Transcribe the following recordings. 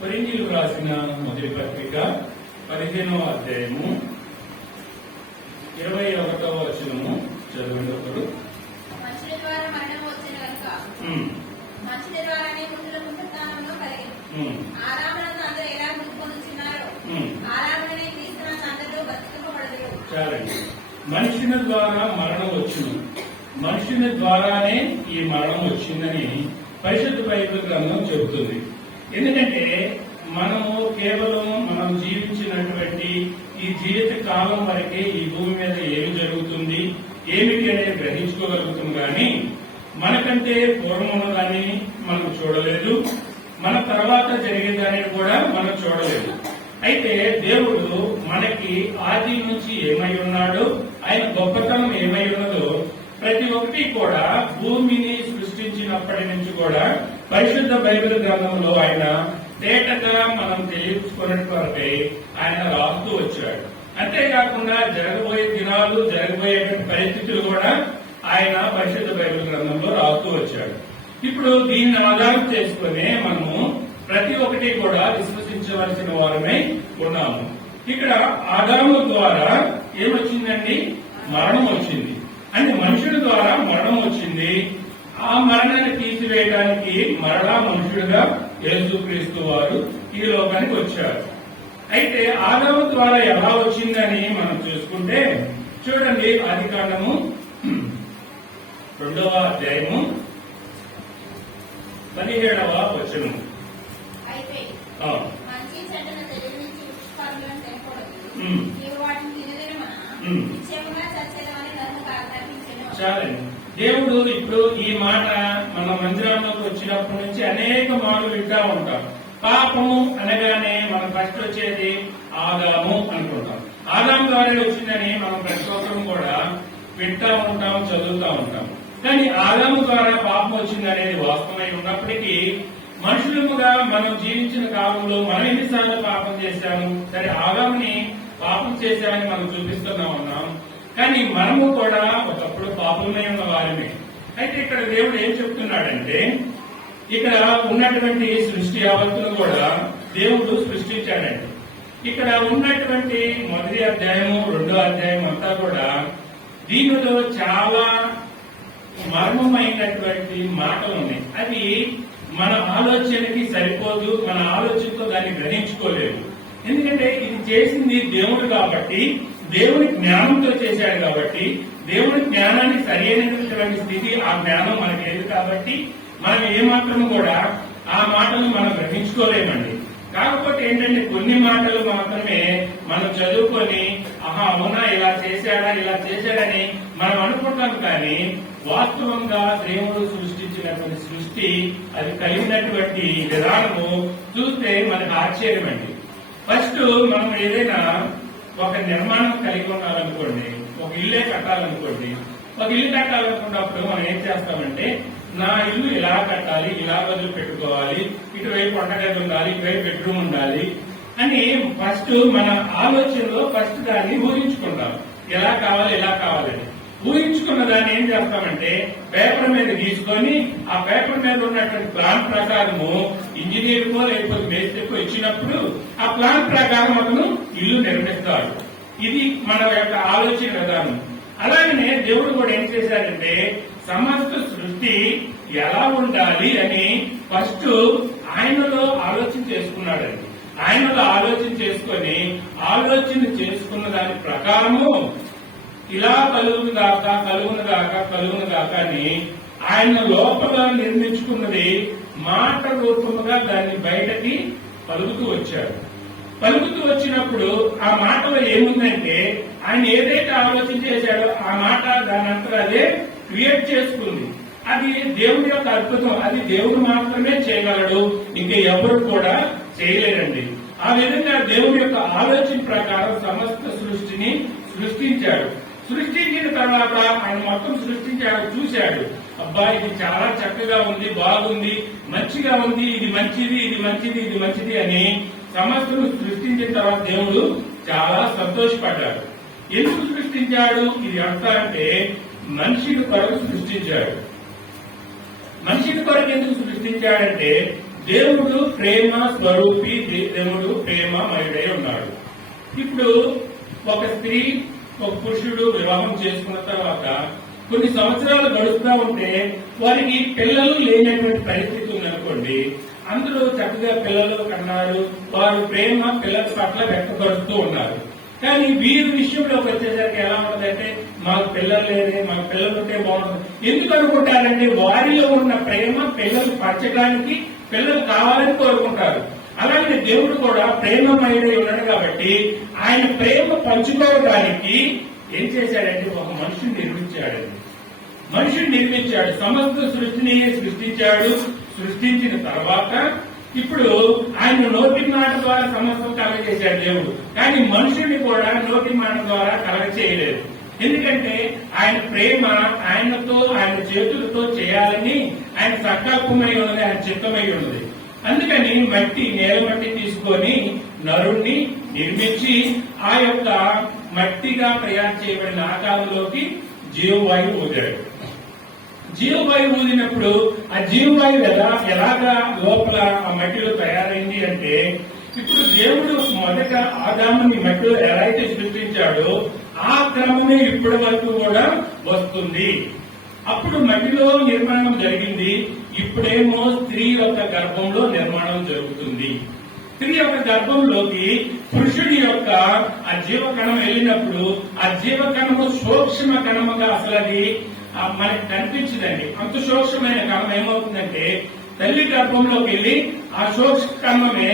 కొరింథీయులకు రాసిన మొదటి పత్రిక 15వ అధ్యాయము 21వ వచనము చదవండి ఒకరు. మనుషుల ద్వారా మరణం వచ్చిన కనుక మనుషుల ద్వారానే మృతులకు పునరుత్థానము కలిగెను. ఆదామునందు అందరూ ఎలా మృతి పొందుచున్నారో ఆదామునే క్రీస్తునందు అందరూ బతికింపబడుదురు. చాలండి. మనుషుల ద్వారా మరణం వచ్చును, మనుషుని ద్వారానే ఈ మరణం వచ్చిందని పరిశుద్ధ బైబిల్ గ్రంథం చెబుతుంది. ఎందుకంటే మనము కేవలం మనం జీవించినటువంటి ఈ జీవిత కాలం వరకే ఈ భూమి మీద ఏమి జరుగుతుంది ఏమిటి అనేది గ్రహించుకోగలుగుతాం కానీ మనకంటే పూర్వం ఉన్నదాన్ని మనం చూడలేదు, మన తర్వాత జరిగేదాన్ని కూడా మనం చూడలేదు. అయితే దేవుడు మనకి ఆది నుంచి ఏమై ఉన్నాడో, ఆయన గొప్పతనం ఏమై ఉన్నదో ప్రతి ఒక్కటి కూడా భూమిని సృష్టించినప్పటి నుంచి కూడా పరిశుద్ధ బైబిల్ గ్రంథంలో ఆయన తేటగా మనం తెలుసుకునే కొరకై ఆయన రాస్తూ వచ్చాడు. అంతేకాకుండా జరగబోయే దినాలు, జరగబోయే పరిస్థితులు కూడా ఆయన పరిశుద్ధ బైబిల్ గ్రంథంలో రాస్తూ వచ్చాడు. ఇప్పుడు దీన్ని ఆధారం చేసుకునే మనము ప్రతి ఒక్కటి కూడా విశ్వసించవలసిన వారమై ఉన్నాము. ఇక్కడ ఆదాము ద్వారా ఏమొచ్చిందండి? మరణం వచ్చింది. అంటే మనుషుల ద్వారా మరణం వచ్చింది. ఆ మరణాన్ని తీసివేయడానికి మరలా మనుషుడుగా యేసుక్రీస్తు వారు ఈ లోకానికి వచ్చారు. అయితే ఆదాము ద్వారా ఎలా వచ్చిందని మనం చూసుకుంటే చూడండి, ఆదికాండము 2వ అధ్యాయము 17వ వచనం. అయితే మంచి చెడ్డను తెలియనిచ్చి వృక్షఫలములను తినకూడదు, నీవు వాటిని తినలేమన నిశ్చయముగా చచ్చేదమని నన్ను ఆజ్ఞాపించెను. చాలండి. దేవుడు ఇప్పుడు ఈ మాట మన మందిరంలోకి వచ్చినప్పటి నుంచి అనేక మార్లు వింటా ఉంటాం. పాపము అనగానే మనం ఫస్ట్ వచ్చేది ఆదాము అనుకుంటాం. ఆదాము ద్వారా వచ్చిందని మనం ప్రతి ఒక్కరం కూడా వింటా ఉంటాం, చదువుతా ఉంటాం. కానీ ఆదాము ద్వారా పాపం వచ్చింది అనేది వాస్తవమై ఉన్నప్పటికీ మనుషులముగా మనం జీవించిన కాలంలో మనం ఎన్నిసార్లు పాపం చేశాము? సరే, ఆదాముని పాపం చేశామని మనం చూపిస్తున్నా ఉన్నాం, కానీ మనము కూడా ఒకప్పుడు పాపమే ఉన్న వారమే. అయితే ఇక్కడ దేవుడు ఏం చెప్తున్నాడంటే, ఇక్కడ ఉన్నటువంటి సృష్టి యావత్తును కూడా దేవుడు సృష్టించాడండి. ఇక్కడ ఉన్నటువంటి మొదటి అధ్యాయము, 2వ అధ్యాయం అంతా కూడా దీనిలో చాలా మర్మమైనటువంటి మాటలు ఉన్నాయి. అవి మన ఆలోచనకి సరిపోదు, మన ఆలోచనతో దాన్ని గ్రహించుకోలేదు. ఎందుకంటే ఇది చేసింది దేవుడు కాబట్టి, దేవుని జ్ఞానంతో చేశాడు కాబట్టి, దేవుని జ్ఞానానికి సరైనటువంటి స్థితి, ఆ జ్ఞానం మనకి లేదు కాబట్టి మనం ఏమాత్రం కూడా ఆ మాటలు మనం గ్రహించుకోలేమండి. కాకపోతే ఏంటంటే కొన్ని మాటలు మాత్రమే మనం చదువుకొని ఆహా అవునా ఇలా చేశాడని మనం అనుకుంటాం. కానీ వాస్తవంగా దేవుడు సృష్టించినటువంటి సృష్టి, అది కలిగినటువంటి విధానము చూస్తే మనకు ఆశ్చర్యం అండి. ఫస్ట్ మనం ఏదైనా ఒక నిర్మాణం కలిగి ఉండాలనుకోండి, ఒక ఇల్లే కట్టాలనుకోండి, ఒక ఇల్లు కట్టాలనుకున్నప్పుడు మనం ఏం చేస్తామంటే, నా ఇల్లు ఇలా కట్టాలి, ఇలా వదిలి పెట్టుకోవాలి, ఇటువైపు వంటగది ఉండాలి, ఇటువైపు బెడ్రూమ్ ఉండాలి అని ఫస్ట్ మన ఆలోచనలో ఫస్ట్ దాన్ని ఊహించుకుంటాం. ఎలా కావాలి, ఎలా కావాలని ఊహించుకున్న దాన్ని ఏం చేస్తామంటే పేపర్ మీద గీసుకొని ఆ పేపర్ మీద ఉన్నటువంటి ప్లాన్ ప్రకారము ఇంజనీర్కో లేకపోతే మేస్త్రికో ఇచ్చినప్పుడు ఆ ప్లాన్ ప్రకారం అతను ఇల్లు నిర్మిస్తాడు. ఇది మన యొక్క ఆలోచన విధానం. అలాగనే దేవుడు కూడా ఏం చేశాడంటే సమస్త సృష్టి ఎలా ఉండాలి అని ఫస్ట్ ఆయనలో ఆలోచన చేసుకున్నాడండి. ఆయనలో ఆలోచన చేసుకుని ఆలోచన చేసుకున్న దాని ప్రకారము ఇలా కలుగును గాక అని ఆయన లోపల నిర్మించుకున్నది మాట రూపముగా దాన్ని బయటకి పలుకుతూ వచ్చాడు. పలుకుతూ వచ్చినప్పుడు ఆ మాటలో ఏముందంటే ఆయన ఏదైతే ఆలోచన చేశాడో ఆ మాట దానంతా అదే క్రియేట్ చేసుకుంది. అది దేవుడి యొక్క అద్భుతం. అది దేవుడు మాత్రమే చేయగలడు, ఇంకా ఎవరు కూడా చేయలేరండి. ఆ విధంగా దేవుడి యొక్క ఆలోచన ప్రకారం సమస్త సృష్టిని సృష్టించాడు. సృష్టించిన తర్వాత ఆయన మొత్తం సృష్టించాడు, చూశాడు, అబ్బా ఇది చాలా చక్కగా ఉంది, బాగుంది, మంచిగా ఉంది, ఇది మంచిది అని సమస్తను సృష్టించిన తర్వాత దేవుడు చాలా సంతోషపడ్డాడు. ఎందుకు సృష్టించాడు ఇది అంతా అంటే మనిషిని కొరకు సృష్టించాడు. మనిషిని కొరకు ఎందుకు సృష్టించాడంటే దేవుడు ప్రేమ స్వరూపి, దేవుడు ప్రేమమయుడై ఉన్నాడు. ఇప్పుడు ఒక స్త్రీ ఒక పురుషుడు వివాహం చేసుకున్న తర్వాత కొన్ని సంవత్సరాలు గడుస్తూ ఉంటే వారికి పిల్లలు లేనటువంటి పరిస్థితి ఉందనుకోండి. అందరూ చక్కగా పిల్లలు కన్నారు, వారు ప్రేమ పిల్లల పట్ల వ్యక్తపరుస్తూ ఉన్నారు. కానీ వీరి విషయంలోకి వచ్చేసరికి ఎలా ఉంటుందంటే మాకు పిల్లలు లేదే, మాకు పిల్లలు ఉంటే బాగుంటుంది. ఎందుకు అనుకుంటారంటే వారిలో ఉన్న ప్రేమ పిల్లలు పంచడానికి, పిల్లలు కావాలని కోరుకుంటారు. అలాగే దేవుడు కూడా ప్రేమమయుడై ఉన్నాడు కాబట్టి ఆయన ప్రేమ పంచుకోవడానికి ఏం చేశాడంటే ఒక మనిషిని నిర్మించాడండి. మనిషిని నిర్మించాడు, సమస్త సృష్టిని సృష్టించాడు. సృష్టించిన తర్వాత ఇప్పుడు ఆయన నోటి మాట ద్వారా సమస్తం కలగజేశాడు దేవుడు. కానీ మనుషుడిని కూడా నోటి మాట ద్వారా కలగచేయలేదు. ఎందుకంటే ఆయన ప్రేమ ఆయనతో, ఆయన చేతులతో చేయాలని ఆయన సంకల్పమై ఉన్నది, ఆయన చిత్తమై ఉన్నది. అందుకని నేల మట్టి తీసుకొని నరుణ్ణి నిర్మించి ఆ యొక్క మట్టిగా తయారు చేయబడిన ఆకారంలోకి జీవవాయువు ఊదాడు. జీవవాయువు ఊదినప్పుడు ఆ జీవవాయువు ఎలాగా లోపల ఆ మట్టిలో తయారైంది అంటే, ఇప్పుడు దేవుడు మొదట ఆదాముని మట్టిలో ఎలా అయితే సృష్టించాడో ఆ క్రమమే ఇప్పటి వరకు కూడా వస్తుంది. అప్పుడు మట్టిలో నిర్మాణం జరిగింది, ఇప్పుడేమో స్త్రీ యొక్క గర్భంలో నిర్మాణం జరుగుతుంది. స్త్రీ యొక్క గర్భంలోకి పురుషుడి యొక్క ఆ జీవకణం వెళ్ళినప్పుడు ఆ జీవకణము సూక్ష్మ కణముగా అసలు అది మనకి కనిపించదండి. అంత సూక్ష్మమైన కణం ఏమవుతుందంటే తల్లి గర్భంలోకి వెళ్ళి ఆ సూక్ష్మ కణమే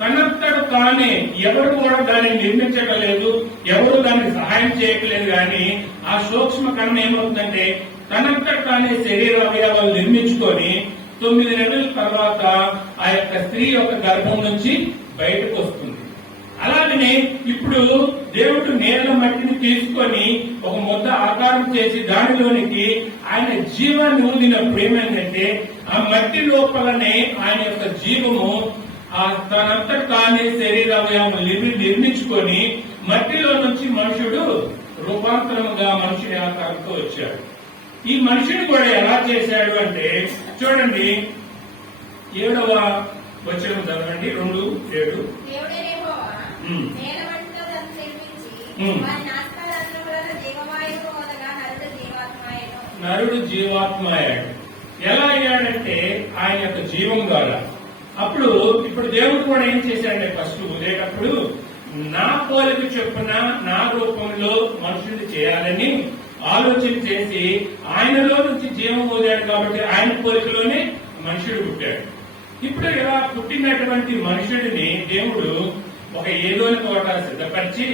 తనంతట తానే, ఎవరు కూడా దాన్ని నిర్మించడం లేదు, ఎవరు దానికి సహాయం చేయట్లేదు. కానీ ఆ సూక్ష్మ కణం ఏమవుతుందంటే తనంతట తానే శరీర అవయవాలు నిర్మించుకొని 9 నెలల తర్వాత ఆ యొక్క స్త్రీ యొక్క గర్భం నుంచి బయటకు వస్తుంది. అలాగనే ఇప్పుడు దేవుడు నేల మట్టిని తీసుకొని ఒక ముద్ద ఆకారం చేసి దానిలోనికి ఆయన జీవాన్ని ఊదినప్పుడు ఏమైందంటే ఆ మట్టి లోపలనే ఆయన యొక్క జీవము తనంతట తానే శరీరావయవం నిర్మించుకొని మట్టిలో నుంచి మనుషుడు రూపాంతరముగా మనుషుని ఆకారంతో వచ్చాడు. ఈ మనిషిని కూడా ఎలా చేశాడు అంటే చూడండి, 7వ వచనం చదవండి, 2:7. నరుడు జీవాత్మ అయ్యాడు. ఎలా అయ్యాడంటే ఆయన యొక్క జీవం ద్వారా. ఇప్పుడు దేవుడు కూడా ఏం చేశాడంటే ఫస్ట్ ఉదేటప్పుడు నా పోలిక చొప్పున నా రూపంలో మనుషుల్ని చేయాలని ఆలోచన చేసి ఆయనలో నుంచి జీవం ఊదాడు. కాబట్టి ఆయన పోలికలోనే మనుషుడు పుట్టాడు. ఇప్పుడు ఇలా పుట్టినటువంటి మనుషుడిని దేవుడు ఒక ఏదోని తోట సిద్ధపరిచి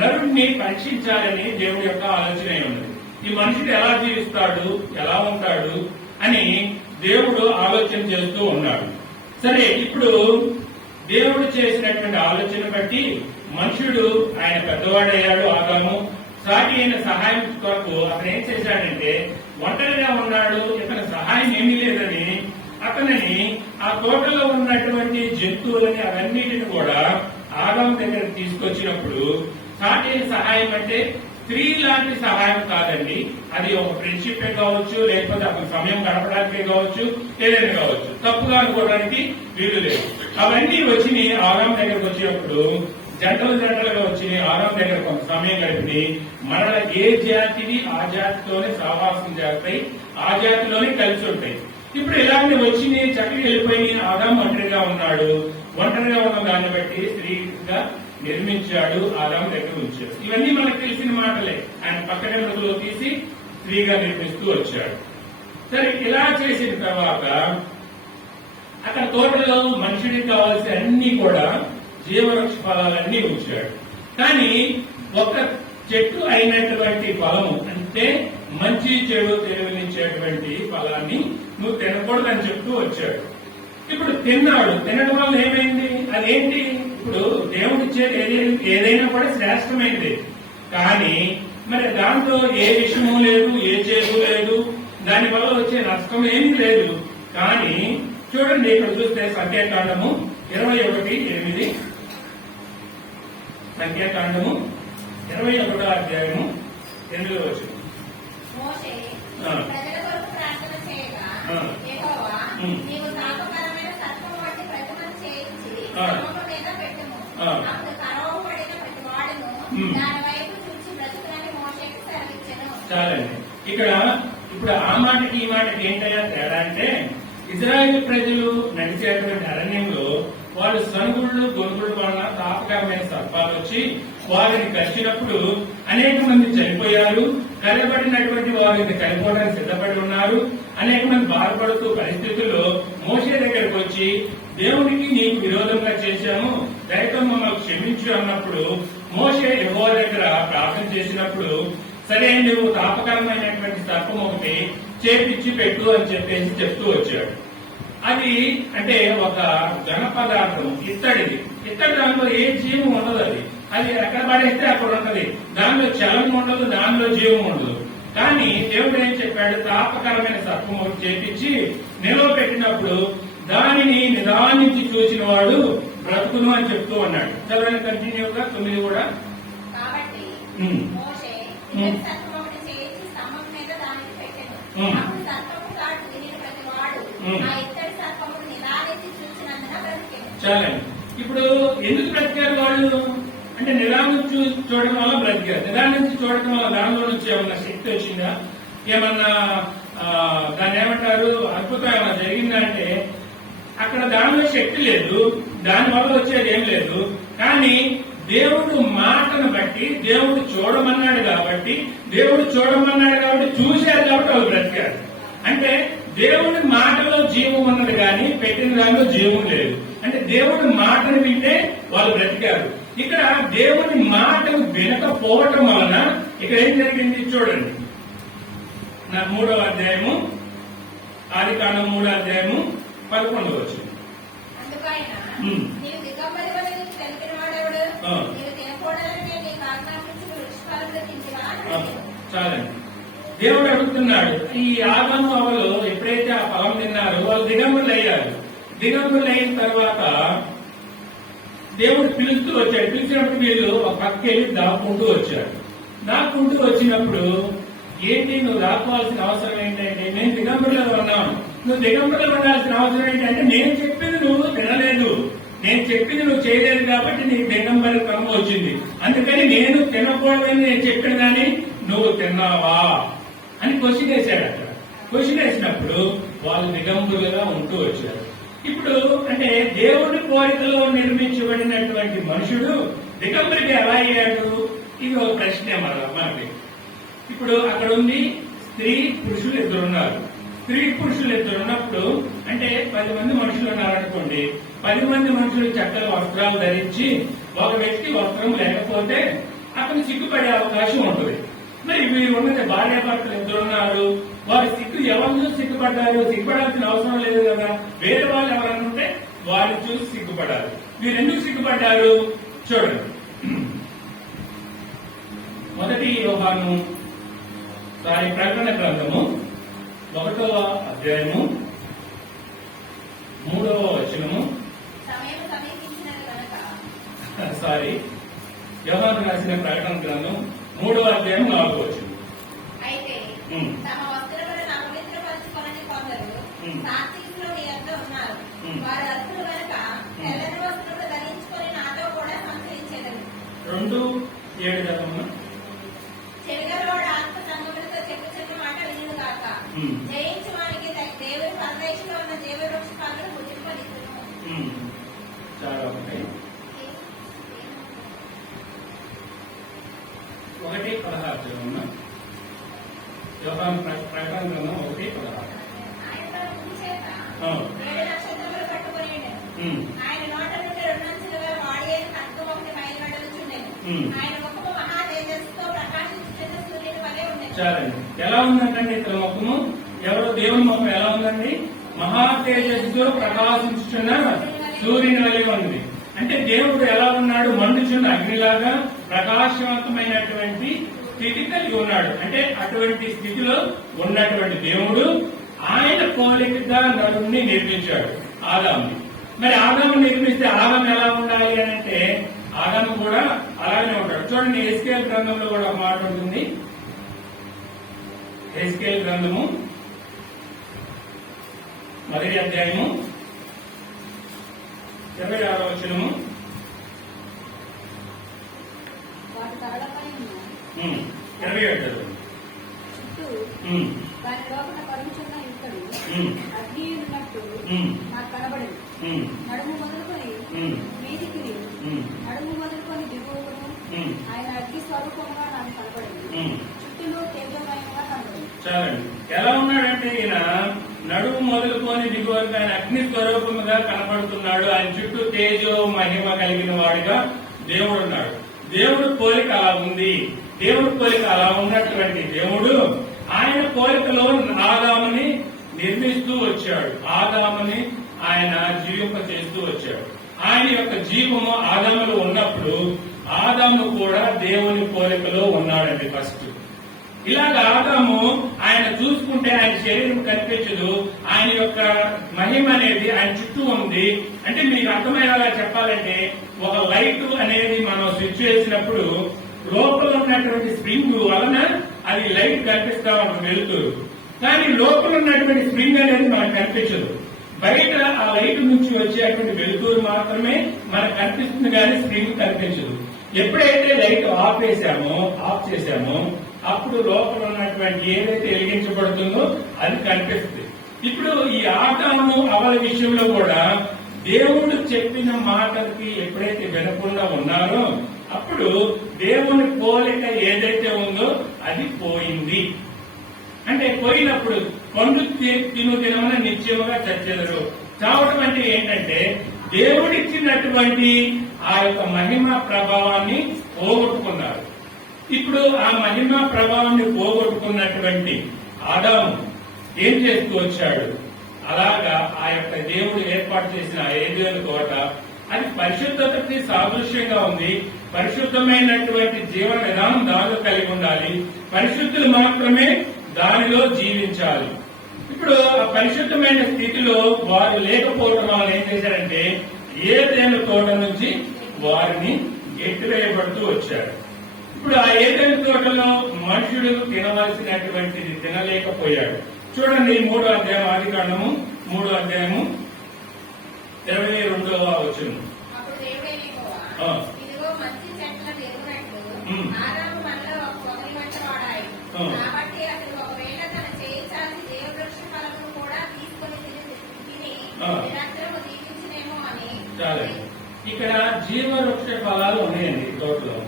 నరుడిని పరీక్షించాలని దేవుడి యొక్క ఆలోచన ఉన్నది. ఈ మనుషుడు ఎలా జీవిస్తాడు, ఎలా ఉంటాడు అని దేవుడు ఆలోచన చేస్తూ ఉన్నాడు. సరే, ఇప్పుడు దేవుడు చేసినటువంటి ఆలోచన బట్టి మనుషుడు ఆయన పెద్దవాడయ్యాడు. ఆదాము సాటి అయిన సహాయం కొరకు అతను ఏం చేశాడంటే ఒంటరిగా ఉన్నాడు, ఇతని సహాయం ఏమీ లేదని అతనిని ఆ తోటలో ఉన్నటువంటి జంతువులని అవన్నిటిని కూడా ఆదాము దగ్గరకు తీసుకొచ్చినప్పుడు సాటి అయిన సహాయం అంటే స్త్రీ లాంటి సహాయం కాదండి. అది ఒక ఫ్రెండ్షిప్ కావచ్చు, లేకపోతే అతని సమయం గడపడానికే కావచ్చు, ఏదైనా కావచ్చు. తప్పుగా అనుకోవడానికి వీలు లేదు. అవన్నీ వచ్చి ఆదాము దగ్గరకు వచ్చినప్పుడు జంటలుగా వచ్చి ఆదాము దగ్గర కొంత సమయం గడిపి మరల ఏ జాతివి ఆ జాతితోనే సహవాసం చేస్తాయి, ఆ జాతిలోనే కలిసి ఉంటాయి. ఇప్పుడు ఇలాంటి వచ్చి చక్కగా వెళ్ళిపోయి ఆదాము ఒంటరిగా ఉన్నాడు. ఒంటరిగా ఉన్న దాన్ని బట్టి స్త్రీగా నిర్మించాడు, ఆదాము దగ్గర ఉంచాడు. ఇవన్నీ మనకు తెలిసిన మాటలే. ఆయన పక్కన మృగలో తీసి స్త్రీగా నిర్మిస్తూ వచ్చాడు. సరే, ఇలా చేసిన తర్వాత అక్కడ తోటలో మనుషుడికి కావాల్సిన అన్ని కూడా జీవవృక్ష ఫలాలన్నీ ఉంచాడు. కానీ ఒక చెట్టు అయినటువంటి ఫలము అంటే మంచి చెడు తెలివినిచ్చేటువంటి ఫలాన్ని నువ్వు తినకూడదని చెప్తూ వచ్చాడు. ఇప్పుడు తిన్నాడు. తినడం వల్ల ఏమైంది? అదేంటి? ఇప్పుడు దేవుడిచ్చేది ఏదైనా కూడా శ్రేష్టమైనది. కానీ మరి దాంట్లో ఏ విషయము లేదు, ఏ చేదు లేదు, దానివల్ల వచ్చే నష్టం ఏమీ లేదు. కానీ చూడండి, ఇక్కడ చూస్తే సంఖ్యాకాండము 21:8, సంఖ్యాకాండము 21వ అధ్యాయము 8వ వచనం. స్తంభము మీద పెట్టుము. ఆ. అప్పుడు కరవబడిన ప్రతి వాడును దాని వైపు చూసి బ్రతుకునని మోషేకు సెలవిచ్చెను. చాలండి. ఇక్కడ ఇప్పుడు ఆ మాటకి ఈ మాటకి ఏంటయ్యా తేడా అంటే, ఇజ్రాయేల్ ప్రజలు నడిచేటువంటి అరణ్యంలో వాళ్ళు సనుగుళ్ళు గొనుగుళ్ళ వలన తాపకరమైన సర్పాలు వచ్చి వారిని కరిచినప్పుడు అనేక మంది చనిపోయారు. కలబడినటువంటి వారు ఇది చనిపోవడానికి సిద్ధపడి ఉన్నారు. అనేక మంది బాధపడుతూ పరిస్థితుల్లో మోషే దగ్గరకు వచ్చి, దేవునికి నీకు విరోధంగా చేశాము, దయతో మమ్మల్ని క్షమించు అన్నప్పుడు మోషే యెహోవా దగ్గర ప్రార్థన చేసినప్పుడు, సరే నువ్వు తాపకరమైనటువంటి సర్పం ఒకటి చేపించి పెట్టు అని చెప్పేసి చెప్తూ వచ్చాడు. అది అంటే ఒక ఘన పదార్థం, ఇత్తడి దానిలో ఏ జీవం ఉండదు. అది ఎక్కడ పడేస్తే అక్కడ ఉంటది. దానిలో చలం ఉండదు, దానిలో జీవం ఉండదు. కానీ దేవుడు ఏం చెప్పాడు, తాపకరమైన సర్పం ఒకటి చేపించి నిలవబెట్టినప్పుడు దానిని నిదానించి చూసిన వాడు బ్రతుకును అని చెప్తూ ఉన్నాడు. చదవండి కంటిన్యూగా 9 కూడా. కాబట్టి మోషే సర్పం ఒకటి చేయించి స్తంభం మీద దానిని పెట్టెను. అప్పుడు సర్పము చాటు తినిన ప్రతి వాడు ఆ ఇత్తడి సర్పమును నిదానించి చూసినందున బ్రతికెను. చాలండి. ఇప్పుడు ఎందుకు బ్రతికారు వాళ్ళు అంటే, నిదానించి చూడటం వల్ల బ్రతికారు. నిదానించి చూడటం వల్ల దానిలో నుంచి ఏమన్నా శక్తి వచ్చిందా, ఏమన్నా దాన్ని ఏమంటారు అద్భుతం ఏమన్నా జరిగిందంటే, అక్కడ దానిలో శక్తి లేదు, దాని వల్ల వచ్చేది ఏం లేదు. కానీ దేవుడు మాటను బట్టి దేవుడు చూడమన్నాడు కాబట్టి చూశారు కాబట్టి వాళ్ళు బ్రతికారు. అంటే దేవుడి మాటలో జీవం ఉన్నది కానీ పెట్టిన దానిలో జీవం లేదు. అంటే దేవుడి మాటను వింటే వాళ్ళు బ్రతికారు. ఇక్కడ దేవుడి మాటను వినకపోవటం వలన ఇక్కడ ఏం జరిగింది చూడండి. 3వ అధ్యాయము, ఆదికాండం 3వ అధ్యాయము 11వ వచనం. అందుకైన నీవు దిగంబరి వలె తెలిపిన వాడెవడు? నీవు తినకూడదని నీకు ఆజ్ఞాపించిన వృక్షఫలములు తింటివా అని అడిగాను. చాలండి. దేవుడు అడుగుతున్నాడు, ఈ ఆదాము అవ్వలు ఎప్పుడైతే ఆ ఫలం తిన్నారో వాళ్ళు దిగంబరులు అయ్యారు. దిగంబరులు అయిన తర్వాత దేవుడు పిలుస్తూ వచ్చాడు. పిలిచినప్పుడు వీళ్ళు ఒక పక్కకెళ్ళి దాక్కుంటూ వచ్చాడు. దాక్కుంటూ వచ్చినప్పుడు ఏంటి నువ్వు దాక్కోవాల్సిన అవసరం ఏంటంటే, నేను దిగంబరులో ఉన్నాను, నువ్వు దిగంబరులో ఉండాల్సిన అవసరం ఏంటంటే, నేను చెప్పింది నువ్వు తినలేదు, నేను చెప్పింది నువ్వు చేయలేదు కాబట్టి నీకు దిగంబరి క్రమం వచ్చింది. అందుకని నేను తినకూడదని నేను చెప్పిన కానీ నువ్వు తిన్నావా అని క్వశ్చన్ వేశాడు. అక్కడ క్వశ్చన్ వేసినప్పుడు వాళ్ళు దిగంబరులుగా ఉంటూ వచ్చారు. ఇప్పుడు అంటే దేవుడి కోరికలో నిర్మించబడినటువంటి మనుషుడు దిగంబరికి ఎలా అయ్యాడు? ఇది ఒక ప్రశ్నే మనకి. ఇప్పుడు అక్కడ ఉంది, స్త్రీ పురుషులు ఇద్దరున్నారు. స్త్రీ పురుషులు ఇద్దరున్నప్పుడు అంటే 10 మంది మనుషులు ఉన్నారనుకోండి. 10 మంది మనుషులు చక్కని వస్త్రాలు ధరించి ఒక వ్యక్తి వస్త్రం లేకపోతే అతను సిగ్గుపడే అవకాశం ఉంటుంది. మరి వీరు ఉన్నది భార్యాభర్తలు ఇద్దరున్నారు. వారి ఎవరు చూసి సిగ్గుపడ్డారు? సిగ్గుపడాల్సిన అవసరం లేదు కదా. వేరే వాళ్ళు ఎవరన్నా ఉంటే వారిని చూసి సిగ్గుపడాలి. వీరు ఎందుకు సిగ్గుపడ్డారు చూడండి. 1 యోహాను ప్రకటన గ్రంథము 1వ అధ్యాయము 3వ వచనము. సమయం సమీపించినది కనుక యోహాను రాసిన ప్రకటన గ్రంథం 3వ అధ్యాయం 4వ వచనం. అయితే తమ వస్త్రములను అపవిత్రపరచుకొనని కొందరు సాత్వికులు నీ యొద్ద ఉన్నారు. వారు అర్హులు కనుక తెల్లని వస్త్రములు ధరించుకొని నాతో కూడా సంచరించెదరు. 2:7 చదవమ్మా. చెవిగలవాడు ఆత్మ సంగములతో చెప్పిన మాట వినును గాక. జయించు వానికి దేవుని పరదేశంలో ఉన్న జీవ వృక్ష ఫలములు భుజింపనిచ్చును. చాలా ఉంటాయి. 1:16 చదవమ్మా. యోహాను ప్రకటన గ్రంథం 1:16. ఆయన తన కుడి చేత 7 నక్షత్రములు పట్టుకొని ఉండెను. ఆయన నోట నుండి 2 అంచుల గల వాడి అయిన ఖడ్గం ఒకటి బయలువెడలుచుండెను. ఆయన ముఖము మహా తేజస్సుతో ప్రకాశించుచున్న సూర్యుని వలె ఉండెను. చాలండి. ఎలా ఉందండి ఇతర ముఖము? ఎవరో దేవుని ముఖం ఎలా ఉందండి? మహా తేజస్సుతో ప్రకాశించుచున్న సూర్యుని వలె ఉంది. అంటే దేవుడు ఎలా ఉన్నాడు? మండుచున్న అగ్నిలాగా ప్రకాశవంతమైనటువంటి స్థితి కలిగి ఉన్నాడు. అంటే అటువంటి స్థితిలో ఉన్నటువంటి దేవుడు ఆయన పోలికగా నరుణ్ణి నిర్మించాడు, ఆదాముని. మరి ఆదాము నిర్మిస్తే ఆదాము ఎలా ఉండాలి అని అంటే ఆదాము కూడా అలాగే ఉంటాడు. చూడండి, హెస్కేల్ గ్రంథంలో కూడా ఒక మాట ఉంటుంది. హెస్కేల్ గ్రంథము 1వ అధ్యాయము 26వ వచనము. వాటి తలలపై ఉన్న 27. చుట్టూ దాని లోపల పరుచున్న ఇత్తడి అగ్ని ఉన్నట్టు నాకు కనబడింది. నడుము మొదలుకొని మీదికి నడుము మొదలుకొని దిగువను ఆయన అగ్ని స్వరూపంగా నాకు కనబడింది. చుట్టూ తేజోమయంగా కనబడింది. చాలండి. ఎలా ఉన్నాడంటే ఈయన నడుము మొదలుకొని దిగు వరకు ఆయన అగ్ని స్వరూపముగా కనపడుతున్నాడు. ఆయన చుట్టూ తేజో మహిమ కలిగిన వాడిగా దేవుడు ఉన్నాడు. దేవుడు పోలిక అలా ఉంది. దేవుడి పోలిక అలా ఉన్నటువంటి దేవుడు ఆయన పోలికలో ఆదాముని నిర్మిస్తూ వచ్చాడు. ఆదాముని ఆయన జీవింప చేస్తూ వచ్చాడు. ఆయన యొక్క జీవము ఆదాములో ఉన్నప్పుడు ఆదాము కూడా దేవుని పోలికలో ఉన్నాడండి. ఫస్ట్ ఇలాగ ఆదాము ఆయన చూసుకుంటే ఆయన శరీరం కనిపించదు. ఆయన యొక్క మహిమ అనేది ఆయన చుట్టూ ఉంది. అంటే మీకు అర్థమయ్యేలా చెప్పాలంటే ఒక లైట్ అనేది మనం స్విచ్ చేసినప్పుడు లోపల ఉన్నటువంటి స్ప్రింగ్ వలన అది లైట్ కనిపిస్తా ఉంటుంది, వెలుతురు. కానీ లోపల ఉన్నటువంటి స్ప్రింగ్ అనేది మనకు కనిపించదు. బయట ఆ లైట్ నుంచి వచ్చేటువంటి వెలుతురు మాత్రమే మనకు కనిపిస్తుంది, కానీ స్ప్రింగ్ కనిపించదు. ఎప్పుడైతే లైట్ ఆఫ్ చేశామో అప్పుడు లోపల ఉన్నటువంటి ఏదైతే వెలిగించబడుతుందో అది కనిపిస్తుంది. ఇప్పుడు ఈ ఆదాము అవల విషయంలో కూడా దేవుడు చెప్పిన మాటలకి ఎప్పుడైతే వినకుండా ఉన్నారో అప్పుడు దేవుని పోలిక ఏదైతే ఉందో అది పోయింది. అంటే పోయినప్పుడు పండు తినమని నిత్యముగా చచ్చెదరు. చావడం అంటే ఏంటంటే దేవుడిచ్చినటువంటి ఆ యొక్క మహిమ ప్రభావాన్ని పోగొట్టుకున్నారు. ఇప్పుడు ఆ మహిమ ప్రభావాన్ని పోగొట్టుకున్నటువంటి ఆదాము ఏం చేస్తూ వచ్చాడు? అలాగా ఆ యొక్క దేవుడు ఏర్పాటు చేసిన ఏదేను తోట అది పరిశుద్ధతకి సాదృశ్యంగా ఉంది. పరిశుద్ధమైనటువంటి జీవన విధానం దానిలో కలిగి ఉండాలి. పరిశుద్ధులు మాత్రమే దానిలో జీవించాలి. ఇప్పుడు ఆ పరిశుద్ధమైన స్థితిలో వారు లేకపోవడం వల్ల ఏం చేశారంటే ఏదేను తోట నుంచి వారిని ఎత్తివేయబడుతూ వచ్చారు. ఇప్పుడు ఆ ఏదేను తోటలో మనుషుడు తినవలసినటువంటిది తినలేకపోయాడు. చూడండి 3వ అధ్యాయం ఆదికాండము 3వ అధ్యాయము 22వ వచనం. అప్పుడు దేవుడైన యెహోవా, ఇదిగో మంచి చెట్లను ఎరుగినట్లు ఆదాము మనలో ఒక పొదలి వంటి వాడాయెను. కాబట్టి అతడు ఒకవేళ తన చేయి చాచి జీవవృక్ష ఫలమును కూడా తీసుకొని తిని నిరంతరము జీవించునేమో అని. ఇక్కడ జీవవృక్ష ఫలాలు ఉన్నాయండి తోటలో.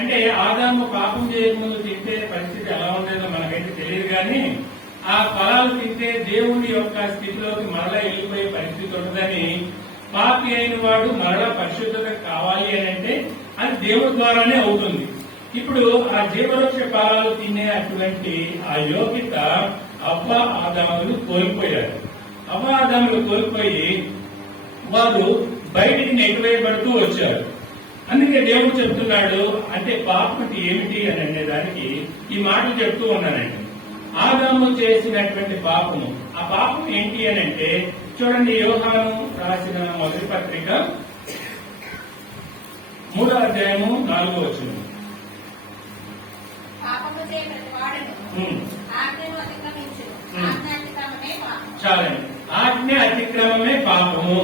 అంటే ఆదాము పాపం చేయకముందు తింటే పరిస్థితి ఎలా ఉండేదో మనకైతే తెలియదు, కానీ ఆ ఫలాలు తింటే దేవుని యొక్క స్థితిలోకి మరలా వెళ్ళిపోయే పరిస్థితి ఉంటుందని, పాపి అయిన వాడు మరలా పరిశుద్ధత కావాలి అని అంటే అది దేవుడి ద్వారానే అవుతుంది. ఇప్పుడు ఆ జీవవృక్ష ఫలాలు తినే అటువంటి ఆ యోగ్యత అవ్వ ఆదాములు కోల్పోయారు. అవ్వ ఆదాములు కోల్పోయి వారు బయటికి నెట్టివేయబడుతూ వచ్చారు. అందుకే దేవుడు చెప్తున్నాడు, అంటే పాపం అంటే ఏమిటి అని అనే దానికి ఈ మాటలు చెప్తూ ఉన్నానండి. ఆదాము చేసినటువంటి పాపము, ఆ పాపం ఏంటి అని అంటే చూడండి, యోహాను రాసిన మొదటి పత్రిక 3వ అధ్యాయము 4వ వచనం. పాపము చేయ ప్రతి వాడును ఆజ్ఞను అతిక్రమించును. ఆజ్ఞ అతిక్రమమే పాపము. చాలండి, ఆజ్ఞ అతిక్రమమే పాపము.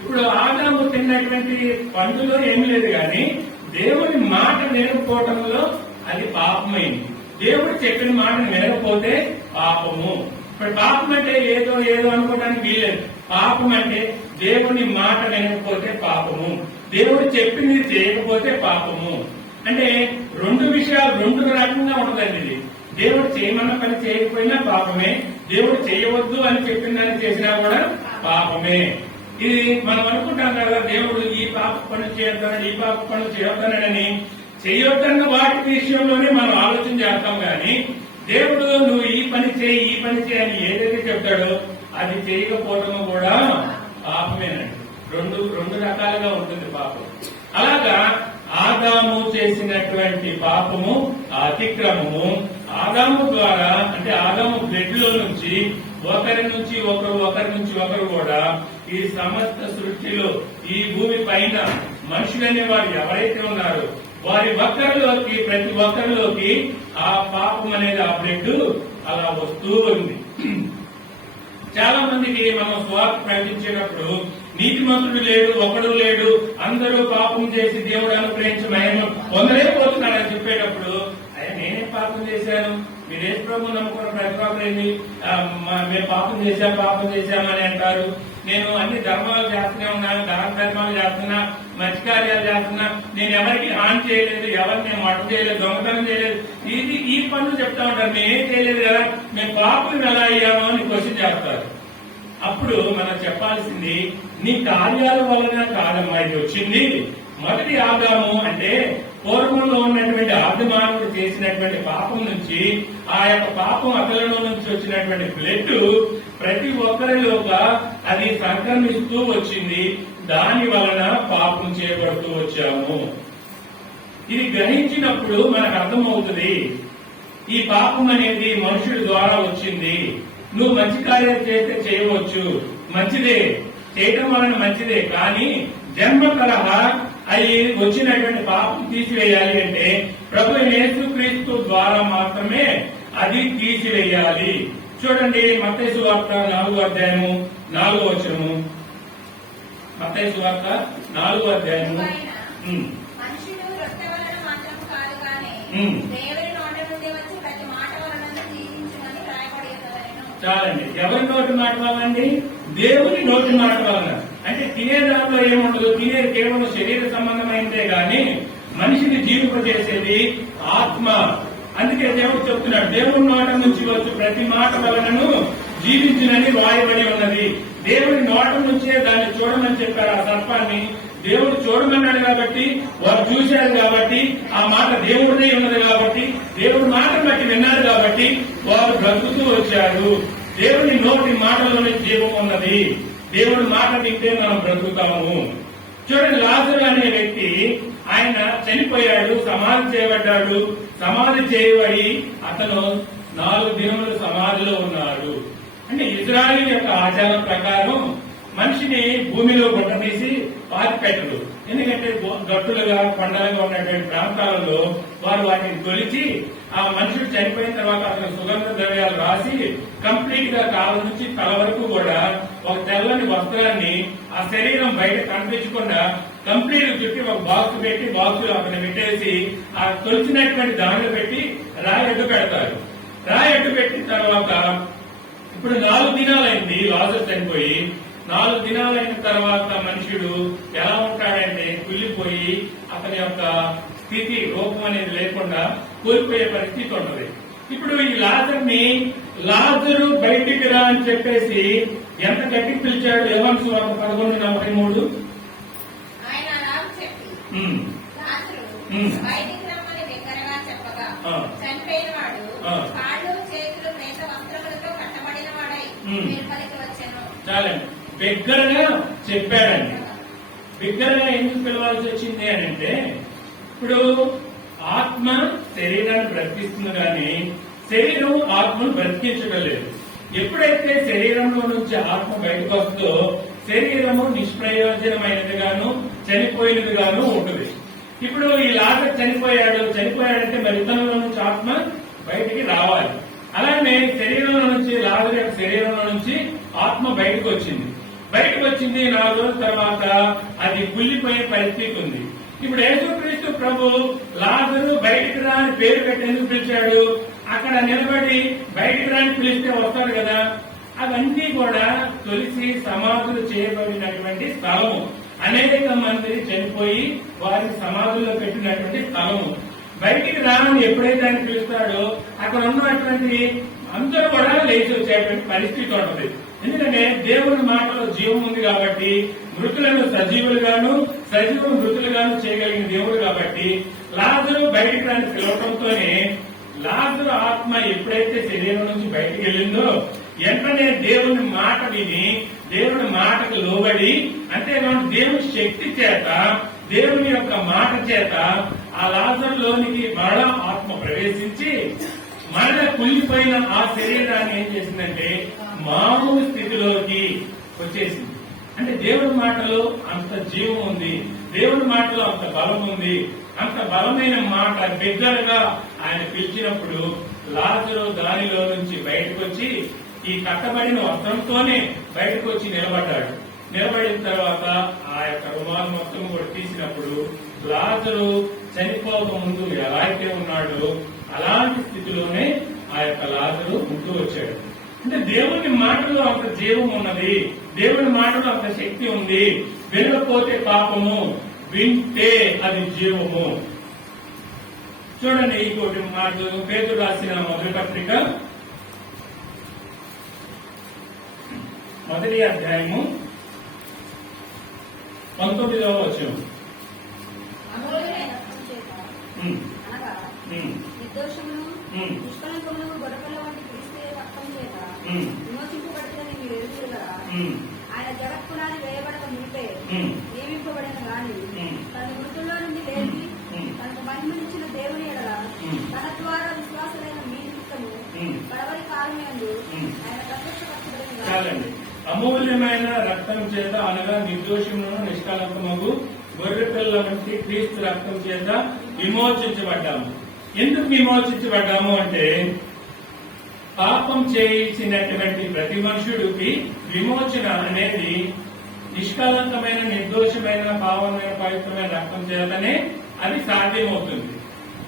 ఇప్పుడు ఆదాము తిన్నటువంటి పండులో ఏమీ లేదు, కానీ దేవుని మాట వినకపోవటంలో అది పాపమైంది. దేవుడు చెప్పిన మాటను వినకపోతే పాపము. ఇప్పుడు పాపం అంటే ఏదో అనుకోవడానికి వీలేదు. పాపం అంటే దేవుని మాట వినకపోతే పాపము, దేవుడు చెప్పింది చేయకపోతే పాపము. అంటే రెండు విషయాలు రెండు రకంగా ఉంటుందండి. ఇది దేవుడు చేయమన్న పని చేయకపోయినా పాపమే, దేవుడు చేయవద్దు అని చెప్పిందని చేసినా కూడా పాపమే. ఇది మనం అనుకుంటాం కదా, దేవుడు ఈ పాప పనులు చేయొద్దన్నాడు, ఈ పాప పనులు చేయొద్దన్నాడని. చేయొద్దన్న వాటి విషయంలోనే మనం ఆలోచన చేస్తాం, కానీ దేవుడు నువ్వు ఈ పని చేయి అని ఏదైతే చెప్తాడో అది చేయకపోవడం కూడా పాపమేనండి. రెండు రకాలుగా ఉంటుంది పాపం. అలాగా ఆదాము చేసినటువంటి పాపము అతిక్రమము ఆదాము ద్వారా, అంటే ఆదాము బ్లడ్ లో నుంచి ఒకరి నుంచి ఒకరు కూడా ఈ సమస్త సృష్టిలో ఈ భూమి పైన మనుషులనే వారు ఎవరైతే ఉన్నారో వారి ఒక్కరిలోకి, ప్రతి ఒక్కరిలోకి ఆ పాపం అనేది ఆ బ్లడ్ అలా వస్తూ ఉంది. చాలా మందికి మనం స్వార్థ ప్రకటించేటప్పుడు నీతిమంతుడు లేడు, ఒకడు లేడు, అందరూ పాపం చేసి దేవుడు అనుగ్రహించి మహిమ పొందలేకపోతున్నాడని చెప్పేటప్పుడు అయ్యా నేనే పాపం చేశాను, మీరే ప్రభు నమ్ముకున్న ప్రతి ఒక్కరు ఏంది మేము పాపం చేశామని అంటారు. నేను అన్ని ధర్మాలు చేస్తూనే ఉన్నాను, దాన ధర్మాలు చేస్తున్నా, మంచి కార్యాలు చేస్తున్నా, నేను ఎవరికి హాని చేయలేదు, ఎవరిని నేను మట చేయలేదు, దొంగతనం చేయలేదు, ఈ పనులు చెప్తా ఉంటారు. నేనేం చేయలేదు కదా, మేము పాపం ఎలా అయ్యామో అని క్వశ్చన్ చేస్తారు. అప్పుడు మనం చెప్పాల్సింది నీ కార్యాల వలన కాదమ్మా ఇది వచ్చింది. మొదటి ఆదాము అంటే పూర్వంలో ఉన్నటువంటి ఆది మానవుడు చేసినటువంటి పాపం నుంచి ఆ యొక్క పాపం అతలలో నుంచి వచ్చినటువంటి బ్లడ్ ప్రతి ఒక్కరిలోగా అది సంక్రమిస్తూ వచ్చింది. దాని వలన పాపం చేయబడుతూ వచ్చాము. ఇది గ్రహించినప్పుడు మనకు అర్థమవుతుంది ఈ పాపం అనేది మనుషుడి ద్వారా వచ్చింది. నువ్వు మంచి కార్యాలు చేస్తే చేయవచ్చు, మంచిదే, చేయటం వలన మంచిదే. కానీ జన్మ తరహా అది వచ్చినటువంటి పాపం తీసివేయాలి అంటే ప్రభు యేసుక్రీస్తు ద్వారా మాత్రమే అది తీసివేయాలి. చూడండి మత్తయి సువార్త 4వ అధ్యాయము 4వ వచనము. మత్తయి సువార్త 4వ అధ్యాయము. మనుషుడు రొట్టె వలన మాత్రం కాదు కానీ దేవుని నోటి నుండి వచ్చి ప్రతి మాట వలన జీవించునని రాయబడి ఉన్నదెను. చాలండి. ఎవరి నోటి మాట వలనండి? దేవుని నోటి మాట వలన. అంటే తినేదాంట్లో ఏముండదు, తినేది కేవలం శరీర సంబంధమైందే గాని మనిషిని జీవింపజేసేది ఆత్మ. అందుకే దేవుడు చెప్తున్నాడు దేవుని నోట నుంచి వచ్చి ప్రతి మాట వలనను జీవించునని రాయబడి ఉన్నది. దేవుని నోట నుంచే దాన్ని చూడమని చెప్పారు. ఆ సర్పాన్ని దేవుడు చూడమన్నాడు కాబట్టి వారు చూశారు, కాబట్టి ఆ మాట దేవుడినే ఉన్నది, కాబట్టి దేవుడి మాట బట్టి విన్నారు, కాబట్టి వారు బ్రతుకుతూ వచ్చారు. దేవుని నోటి మాటలోనే జీవం ఉన్నది. దేవుడి మాట వింటే మనం బ్రతుకుతాము. చూడండి లాజరు అనే వ్యక్తి ఆయన చనిపోయాడు, సమాధి చేయబడ్డాడు. సమాధి చేయబడి అతను 4 దినములు సమాధిలో ఉన్నాడు. అంటే ఇజ్రాయిల్ యొక్క ఆచారం ప్రకారం మనిషిని భూమిలో గుట్ట తీసి పాతి పెట్టరు. ఎందుకంటే గట్టులుగా కొండలుగా ఉన్నటువంటి ప్రాంతాలలో వారు వాటిని తొలిచి ఆ మనుషుడు చనిపోయిన తర్వాత అతను సుగంధ ద్రవ్యాలు రాసి కంప్లీట్ గా కాళ్ళ నుంచి తల వరకు కూడా ఒక తెల్లని వస్త్రాన్ని ఆ శరీరం బయట కనిపించకుండా కంప్లీట్ చుట్టి ఒక బాక్స్ పెట్టి బాక్స్ లో అతను పెట్టేసి ఆ తొలిచినటువంటి దానిలో పెట్టి రాయి అడ్డు పెడతారు. రాయి అడ్డు పెట్టిన తర్వాత ఇప్పుడు 4 దినాలైంది లాజరు చనిపోయి. 4 దినాలైన తర్వాత మనుషుడు ఎలా ఉంటాడంటే కుళ్ళిపోయి అతని యొక్క స్థితి రూపం అనేది లేకుండా కోల్పోయే పరిస్థితి ఉంటుంది. ఇప్పుడు ఈ లాజరు బయటికి రా అని చెప్పేసి ఎంత గట్టి పిలిచాడు? యోహాను సువార్త 11:43. ఆయన అలాగూ చెప్పి లాజరు బయటికి రమ్మని బిగ్గరగా చెప్పగా చనిపోయిన వాడు కాళ్ళు చేతులు మేత వస్త్రములతో కట్టబడిన వాడై వెలుపలికి వచ్చెను. చాలండి. బిగ్గరగా చెప్పాడండి. బిగ్గరగా ఎందుకు పిలవాల్సి వచ్చింది అని అంటే ఇప్పుడు ఆత్మ శరీరాన్ని బ్రతికిస్తుంది కానీ శరీరం ఆత్మను బ్రతికించడం లేదు. ఎప్పుడైతే శరీరంలో నుంచి ఆత్మ బయటకు వస్తుందో శరీరము నిష్ప్రయోజనమైనదిగాను చనిపోయినదిగాను ఉంటుంది. ఇప్పుడు ఈ లాజరు చనిపోయాడంటే మరి ఇతనిలో నుంచి ఆత్మ బయటికి రావాలి. అలానే శరీరంలో నుంచి లాజరు యొక్క శరీరంలో నుంచి ఆత్మ బయటకు వచ్చింది. 4 రోజుల తర్వాత అది కుళ్ళిపోయే పరిస్థితి ఉంది. ఇప్పుడు యేసుక్రీస్తు ప్రభు లాజరు బయటికి రా అని పేరు పెట్టి ఎందుకు పిలిచాడు? అక్కడ నిలబడి బయటికి రాని పిలిస్తే వస్తారు కదా. అవన్నీ కూడా తొలిసి సమాధులు చేయబడినటువంటి స్థలము. అనేక మంది చనిపోయి వారి సమాధుల్లో పెట్టినటువంటి స్థలము. బయటికి రాని ఎప్పుడైతే ఆయన పిలుస్తాడో అక్కడ ఉన్నటువంటి అందరూ కూడా లేచి వచ్చేటువంటి పరిస్థితి ఉంటుంది. ఎందుకంటే దేవుని మాటలో జీవం ఉంది కాబట్టి మృతులను సజీవులుగాను సజీవులు మృతులుగాను చేయగలిగిన దేవుడు కాబట్టి లాజరు బయటికి రాని పిలవడంతోనే లాజరు ఆత్మ ఎప్పుడైతే శరీరం నుంచి బయటికి వెళ్ళిందో వెంటనే దేవుని మాట విని దేవుని మాటకు లోబడి అంతేకాదు దేవుని శక్తి చేత దేవుని యొక్క మాట చేత ఆ లాజరులోనికి మరణ ఆత్మ ప్రవేశించి మరణ కుళ్ళిపోయిన ఆ శరీరాన్ని ఏం చేసిందంటే మామూలు స్థితిలోకి వచ్చేసింది. అంటే దేవుడి మాటలో అంత జీవం ఉంది, దేవుడి మాటలో అంత బలం ఉంది. అంత బలమైన మాట బిగ్గరగా ఆయన పిలిచినప్పుడు లాజరు దానిలో నుంచి బయటకు వచ్చి ఈ కట్టబడిన వస్త్రంతోనే బయటకు వచ్చి నిలబడ్డాడు. నిలబడిన తర్వాత ఆ యొక్క రుమాలు మొత్తం కూడా తీసినప్పుడు లాజరు చనిపోక ముందు ఎలా అయితే ఉన్నాడో అలాంటి స్థితిలోనే ఆ యొక్క లాజరు ఉంటూ వచ్చాడు. అంటే దేవుని మాటలో అంత జీవం ఉన్నది, దేవుని మాటలో అంత శక్తి ఉంది. వినకపోతే పాపము, వింటే అది జీవము. చూడండి ఇంకోటి మాటలు పేతురు రాసిన మొదటి పత్రిక 1వ అధ్యాయము 19వ వచనం. అమూల్యమైన రక్తం చేత అనగా నిర్దోషమును దుష్కలంకమును గొర్రెపిల్ల వంటి క్రీస్తు రక్తం చేత విమోచింపబడుతుందని మీరు ఎరుగుదురు కదా. ఆయన జగత్పునాది వేయబడక మునిపే నియమింపబడిన గాని తన మృతుల్లో నుండి లేచి తనకు మహిమనిచ్చిన దేవుని ఎడల తన ద్వారా విశ్వాసులైన మీ నిమిత్తము కడవరి కాలమేందు ఆయన ప్రత్యక్షపరచబడిన చాలండి. అమూల్యమైన రక్తం చేత అనగా నిర్దోషములను నిష్కలంకమగు గొర్రెపిల్ల వంటి క్రీస్తు రక్తం చేత విమోచించబడ్డాము. ఎందుకు విమోచించబడ్డాము అంటే పాపం చేయించినటువంటి ప్రతి మనుషుడికి విమోచన అనేది నిష్కలంకమైన నిర్దోషమైన పావనమైన పవిత్రమైన రక్తం చేతనే అది సాధ్యమవుతుంది.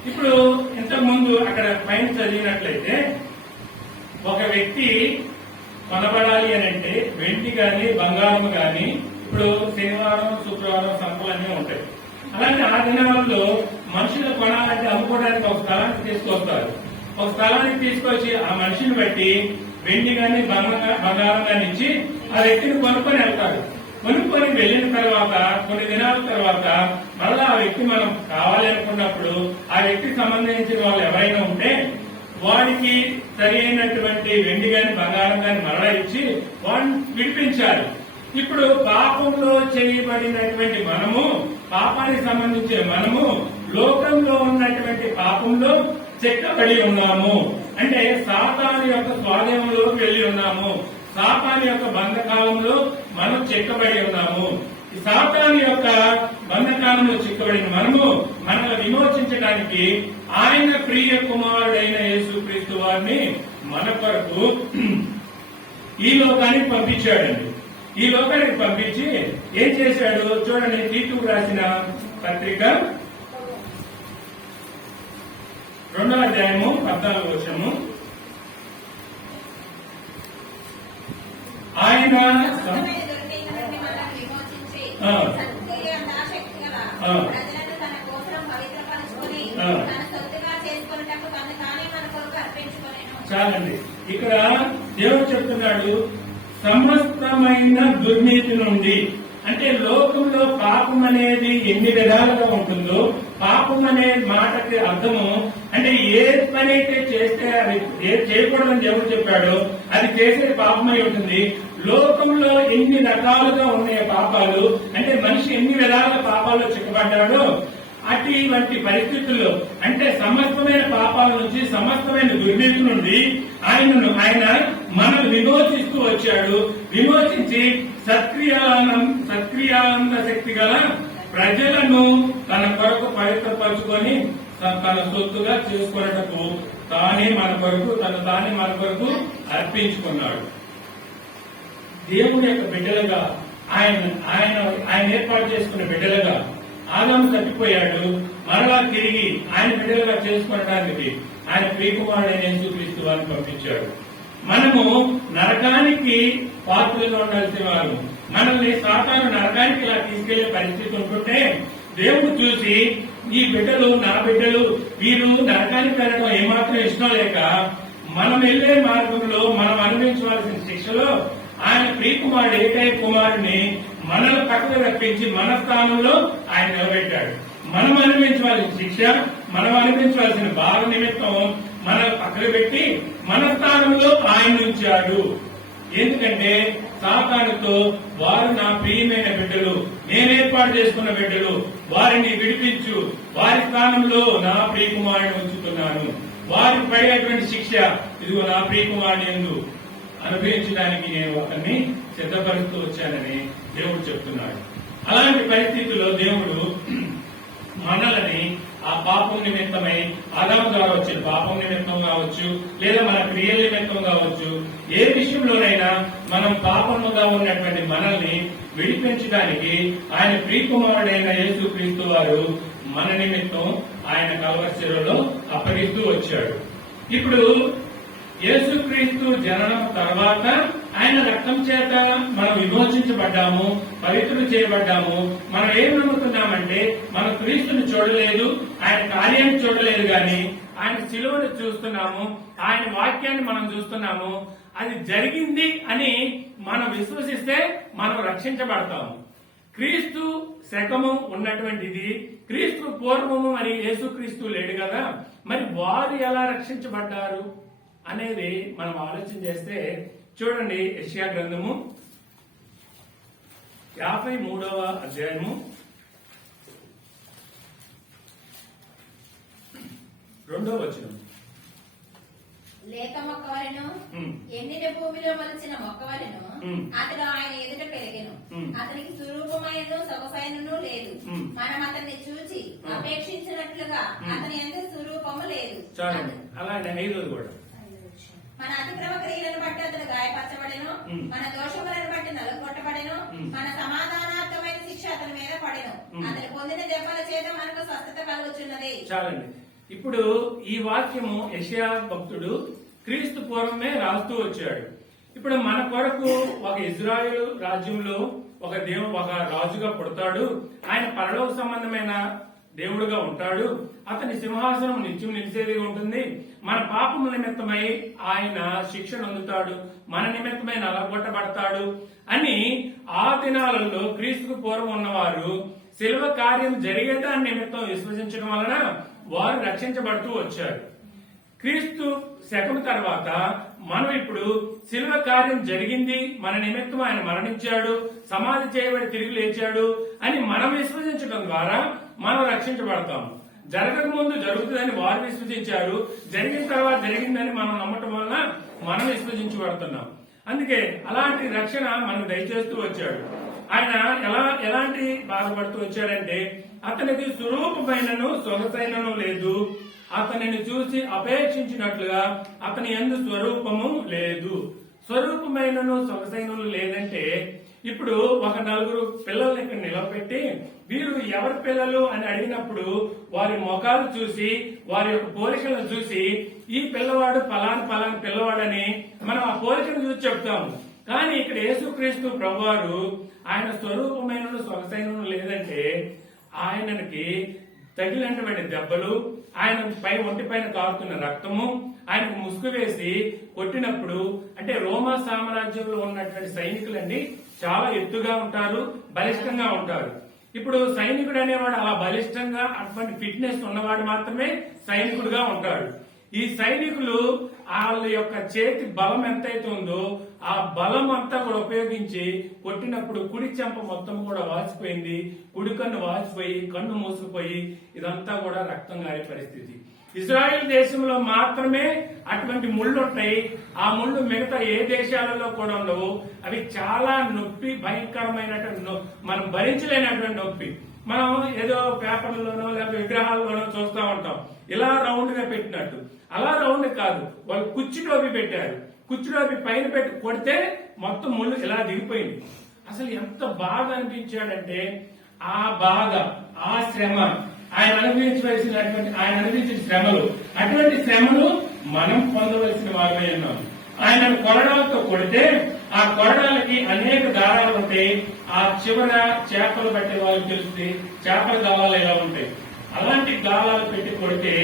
ఇప్పుడు ఇంతకు ముందు అక్కడ పైన చదివినట్లయితే ఒక వ్యక్తి కొనబడాలి అని అంటే వెండి గాని బంగారం గాని, ఇప్పుడు శనివారం శుక్రవారం సంపలన్నీ ఉంటాయి. అలాంటి ఆ దినాల్లో మనుషులు కొనాలంటే అమ్ముకోవడానికి ఒక స్థలానికి తీసుకొస్తారు. ఒక స్థలానికి తీసుకొచ్చి ఆ మనిషిని బట్టి వెండి గాని బంగారం గాని ఇచ్చి ఆ వ్యక్తిని కొనుక్కొని వెళ్తారు. కొనుక్కొని వెళ్లిన తర్వాత కొన్ని దినాల తర్వాత మరలా ఆ వ్యక్తి మనం కావాలి అనుకున్నప్పుడు ఆ వ్యక్తికి సంబంధించిన వాళ్ళు ఎవరైనా ఉంటే వాడికి సరి అయినటువంటి వెండి గాని బంగారం గాని మరలా ఇచ్చి వాడిని విడిపించాలి. ఇప్పుడు పాపంలో చేయబడినటువంటి మనము, పాపానికి సంబంధించిన మనము లోకంలో ఉన్నటువంటి పాపంలో చెక్కబడి ఉన్నాము. అంటే సాతాను యొక్క స్వాధీనంలోకి వెళ్లి ఉన్నాము. సాతాను యొక్క బంధకాలంలో మనం చెక్కబడి ఉన్నాము. ఈ సాతాను యొక్క బంధకాలంలో చిక్కబడిన మనము మనల్ని విమోచించడానికి ఆయన ప్రియ కుమారుడైన యేసుక్రీస్తు వారిని మన కొరకు ఈ లోకానికి పంపించాడండి. ఈ లోకానికి పంపించి ఏం చేశాడు చూడండి. తీతుకు రాసిన పత్రిక 2వ అధ్యాయము 14వ వచనము. ఆయన చాలండి. ఇక్కడ దేవుడు చెప్తున్నాడు సమస్తమైన దుర్నీతి నుండి. అంటే లోకంలో పాపం అనేది ఎన్ని విధాలుగా ఉంటుందో, పాపం అనే మాటకి అర్థము అంటే ఏ పని అయితే చేస్తే అది చేయకూడదని దేవుడు చెప్పాడో అది చేసే పాపమై ఉంటుంది. లోకంలో ఎన్ని రకాలుగా ఉన్నాయి పాపాలు, అంటే మనిషి ఎన్ని విధాలుగా పాపాల్లో చిక్కబడ్డాడో అటువంటి పరిస్థితుల్లో అంటే సమస్తమైన పాపాల నుంచి, సమస్తమైన దుర్నీతి నుండి ఆయన మనల్ని విమోచిస్తూ వచ్చాడు. విమోచించి సత్క్రియానంద శక్తి గల ప్రజలను తన కొరకు పవిత్రపరచుకొని తన సొత్తుగా చేసుకున్నటకు తానే మన కొరకు అర్పించుకున్నాడు. దేవుని యొక్క బిడ్డలుగా ఆయన ఏర్పాటు చేసుకున్న బిడ్డలుగా ఆదాము తప్పిపోయాడు. మరలా తిరిగి ఆయన బిడ్డలుగా చేసుకోవడానికి ఆయన ప్రియకుమారుడైన యేసుక్రీస్తు వారిని పంపించాడు. మనము నరకానికి పాత్రలో ఉండాల్సిన వారు, మనల్ని సాతాను నరకానికి ఇలా తీసుకెళ్లే పరిస్థితి ఉంటుంటే దేవుడు చూసి ఈ బిడ్డలు నా బిడ్డలు వీరు నరకానికి వెళ్ళడం ఏమాత్రం ఇష్టం లేక మనం వెళ్లే మార్గంలో మనం అనుభవించవలసిన శిక్షలో ఆయన ప్రియకుమారుడు ఏకైక కుమారుడిని మనల్ని పక్కన రప్పించి మన స్థానంలో ఆయన నిలబెట్టాడు. మనం అనుభవించవలసిన శిక్ష, మనం అనుభవించవలసిన బాధ నిమిత్తం మనల్ని పక్కన పెట్టి మన స్థానంలో ఆయన ఉంచాడు. ఎందుకంటే సాతానుతో వారు నా ప్రియమైన బిడ్డలు, నేను ఏర్పాటు చేసుకున్న బిడ్డలు, వారిని విడిపించు, వారి స్థానంలో నా ప్రియకుమారుని ఉంచుతున్నాను. వారికి పడేటువంటి శిక్ష ఇదిగో నా ప్రియకుమారుని యందు అనుభవించడానికి నేను అతన్ని సిద్ధపరుస్తూ వచ్చానని దేవుడు చెప్తున్నాడు. అలాంటి పరిస్థితుల్లో దేవుడు మనల్ని ఆ పాపం నిమిత్తమై ఆదాము ద్వారా వచ్చిన పాపం నిమిత్తం కావచ్చు, లేదా మన క్రియల నిమిత్తం కావచ్చు, ఏ విషయంలోనైనా మనం పాపముగా ఉన్నటువంటి మనల్ని విడిపించడానికి ఆయన ప్రియకుమారుడైన యేసుక్రీస్తు వారు మన నిమిత్తం ఆయన కల్వరి శిలువలో అప్పగిస్తూ వచ్చాడు. ఇప్పుడు యేసుక్రీస్తు జననం తర్వాత ఆయన రక్తం చేత మనం విమోచించబడ్డాము, పవిత్రులు చేయబడ్డాము. మనం ఏం నమ్ముతున్నామంటే మనం క్రీస్తుని చూడలేదు, ఆయన కార్యాన్ని చూడలేదు, కానీ ఆయన శిలువను చూస్తున్నాము, ఆయన వాక్యాన్ని మనం చూస్తున్నాము. అది జరిగింది అని మనం విశ్వసిస్తే మనం రక్షించబడతాము. క్రీస్తు శకము ఉన్నటువంటిది, క్రీస్తు పూర్వము మరి యేసుక్రీస్తు లేడు కదా, మరి వారు ఎలా రక్షించబడ్డారు అనేది మనం ఆలోచన చేస్తే చూడండి, యెషయా గ్రంథము 53వ అధ్యాయము 2వ వచనం. లేక మొక్కవలెను, ఎండిన భూమిలో మొలిచిన మొక్కవలెను అతడు ఆయన ఎదుట పెరిగెను. అతనికి స్వరూపమైనను సొగసైనను లేదు. మనం అతన్ని చూచి అపేక్షించినట్లుగా అతని యందు స్వరూపము లేదు. అలాగే 5వ కూడా, మన అతిక్రమ క్రియలను బట్టి అతను గాయపరచబడెను, మన దోషములను బట్టి నలుగొట్టబడెను, మన సమాధానార్థమైన శిక్ష అతని మీద పడెను, అతను పొందిన దెబ్బల చేత మనకు స్వస్థత కలుగుచున్నది. చాలండి. ఇప్పుడు ఈ వాక్యము యెషయా భక్తుడు క్రీస్తు పూర్వమే రాస్తూ వచ్చాడు. ఇప్పుడు మన కొరకు ఒక ఇజ్రాయేలు రాజ్యంలో ఒక రాజుగా పుడతాడు. ఆయన పరలోక సంబంధమైన దేవుడుగా ఉంటాడు. అతని సింహాసనం నిత్యం నిలిచేదిగా ఉంటుంది. మన పాపముల నిమిత్తమై ఆయన శిక్షను అందుతాడు, మన నిమిత్తమై నలగొట్టబడతాడు అని ఆ దినాలలో క్రీస్తుకు పూర్వం ఉన్నవారు శిలువ కార్యం జరిగేదాని నిమిత్తం విశ్వసించడం వలన వారు రక్షించబడుతూ వచ్చారు. క్రీస్తు శకం తర్వాత మనం ఇప్పుడు శిలువ కార్యం జరిగింది, మన నిమిత్తం ఆయన మరణించాడు, సమాధి చేయబడి తిరిగి లేచాడు అని మనం విశ్వసించడం ద్వారా మనం రక్షించబడతాము. జరగక ముందు జరుగుతుందని వారు విశ్వసించారు, జరిగిన తర్వాత జరిగిందని మనం నమ్మటం వలన మనం విశ్వసించబడుతున్నాం. అందుకే అలాంటి రక్షణ మనకు దయచేస్తూ వచ్చాడు. ఆయన ఎలాంటి బాధపడుతూ వచ్చాడంటే, అతనికి స్వరూపమైనను సొగసైనను లేదు, అతనిని చూసి అపేక్షించినట్లుగా అతని యందు స్వరూపము లేదు. స్వరూపమైనను సొగసైనను లేదంటే, ఇప్పుడు ఒక నలుగురు పిల్లల్ని ఇక్కడ నిలబెట్టి వీరు ఎవరి పిల్లలు అని అడిగినప్పుడు వారి ముఖాలు చూసి వారి యొక్క పోలికలను చూసి ఈ పిల్లవాడు పలాని పిల్లవాడని మనం ఆ పోలికను చూసి చెప్తాము. కానీ ఇక్కడ యేసుక్రీస్తు ప్రభువారు ఆయన స్వరూపమైన సొగసైనను లేదంటే, ఆయనకి తగిలినటువంటి దెబ్బలు, ఆయన ఒంటి పైన కారుతున్న రక్తము, ఆయనకు ముసుగు వేసి కొట్టినప్పుడు, అంటే రోమా సామ్రాజ్యంలో ఉన్నటువంటి సైనికులండి చాలా ఎత్తుగా ఉంటారు, బలిష్టంగా ఉంటారు. ఇప్పుడు సైనికుడు అనేవాడు అలా బలిష్టంగా అటువంటి ఫిట్నెస్ ఉన్నవాడు మాత్రమే సైనికుడుగా ఉంటాడు. ఈ సైనికులు వాళ్ళ యొక్క చేతి బలం ఎంతైతే ఉందో ఆ బలం అంతా కూడా ఉపయోగించి కొట్టినప్పుడు కుడి చెంప మొత్తం కూడా వాచిపోయింది, కుడి కన్ను వాచిపోయి కన్ను మూసుకుపోయి ఇదంతా కూడా రక్తం గారి పరిస్థితి. ఇజ్రాయెల్ దేశంలో మాత్రమే అటువంటి ముళ్ళు ఉంటాయి. ఆ ముళ్ళు మిగతా ఏ దేశాలలో కూడా ఉండవు. అవి చాలా నొప్పి, భయంకరమైనటువంటి మనం భరించలేనటువంటి నొప్పి. మనం ఏదో పేపర్లలోనో లేకపోతే విగ్రహాల్లోనో చూస్తూ ఉంటాం, ఇలా రౌండ్ గా పెట్టినట్టు. అలా రౌండ్ కాదు, వాళ్ళు కుర్చీ టోపీ పెట్టారు. కుర్చీ టోపీ పైన పెట్టి కొడితే మొత్తం ముళ్ళు ఇలా దిగిపోయింది. అసలు ఎంత బాధ అనిపించాడంటే, ఆ బాధ, ఆ శ్రమ, ఆయన అనుభవించిన శ్రమలు, అటువంటి శ్రమలు మనం పొందవలసిన వారమే ఉన్నాం. ఆయన కొరడాలతో కొడితే ఆ కొరడాలకి అనేక దారాలు ఉంటాయి. ఆ చివర చేపలు పట్టే వాళ్ళకి తెలుస్తుంది చేపల గాలాలు ఎలా ఉంటాయి. అలాంటి గాలాలు పెట్టి కొడితే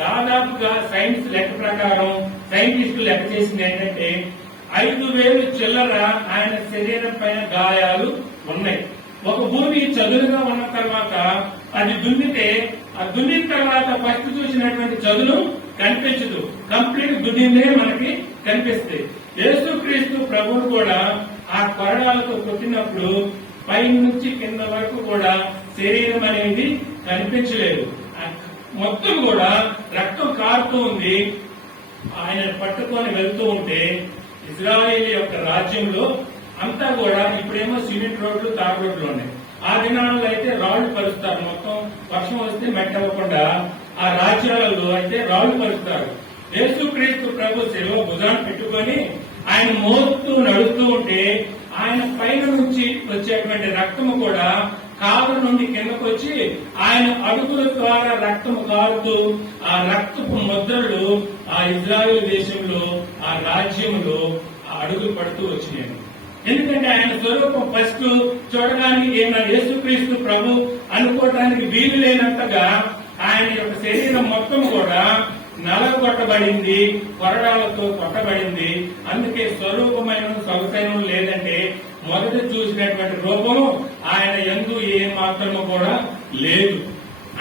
దాదాపుగా సైన్స్ లెక్క ప్రకారం సైంటిస్టులు లెక్క చేసింది ఏంటంటే 5,000 చిల్లర ఆయన శరీరం పైన గాయాలు ఉన్నాయి. ఒక భూమి చదునుగా ఉన్న తర్వాత అది దున్నితే, ఆ దున్నిన తర్వాత ఫస్ట్ చూసినటువంటి చదును కనిపించదు, కంప్లీట్ దున్నిందే మనకి కనిపిస్తాయి. యేసుక్రీస్తు ప్రభువు కూడా ఆ కొరడాలతో కొట్టినప్పుడు పై నుంచి కింద వరకు కూడా శరీరం అనేది కనిపించలేదు, మొత్తం కూడా రక్తం కారుతూ ఉంది. ఆయన పట్టుకొని వెళ్తూ ఉంటే ఇజ్రాయేల్ యొక్క రాజ్యంలో అంతా కూడా, ఇప్పుడేమో సిమెంట్ రోడ్లు, తార్ రోడ్లు ఉన్నాయి. ఆ దినాల్లో అయితే రాళ్లు పరుస్తారు, మొత్తం వర్షం వస్తే మట్టి అవ్వకుండా. ఆ రాజ్యాలలో అయితే రాళ్లు పరుస్తారు. యేసుక్రీస్తు ప్రభు శిలువ భుజాన్ని పెట్టుకొని ఆయన మోస్తూ నడుస్తూ ఉంటే ఆయన పైన నుంచి వచ్చేటువంటి రక్తము కూడా కాళ్ళ నుండి కిందకు వచ్చి ఆయన అడుగుల ద్వారా రక్తము కారుతూ ఆ రక్తపు ముద్రలు ఆ ఇజ్రాయెల్ దేశంలో ఆ రాజ్యంలో ఆ అడుగులు పడుతూ వచ్చినాయి. ఎందుకంటే ఆయన స్వరూపం ఫస్ట్ చూడడానికి ఏమైనా యేసుక్రీస్తు ప్రభు అనుకోవడానికి వీలు లేనంతగా ఆయన యొక్క శరీరం మొత్తం కూడా నలగొట్టబడింది, కొరడాలతో కొట్టబడింది. అందుకే స్వరూపమైన సొగసైన లేదంటే మొదట చూసినటువంటి రూపము ఆయన యందు ఏ మాత్రము కూడా లేదు.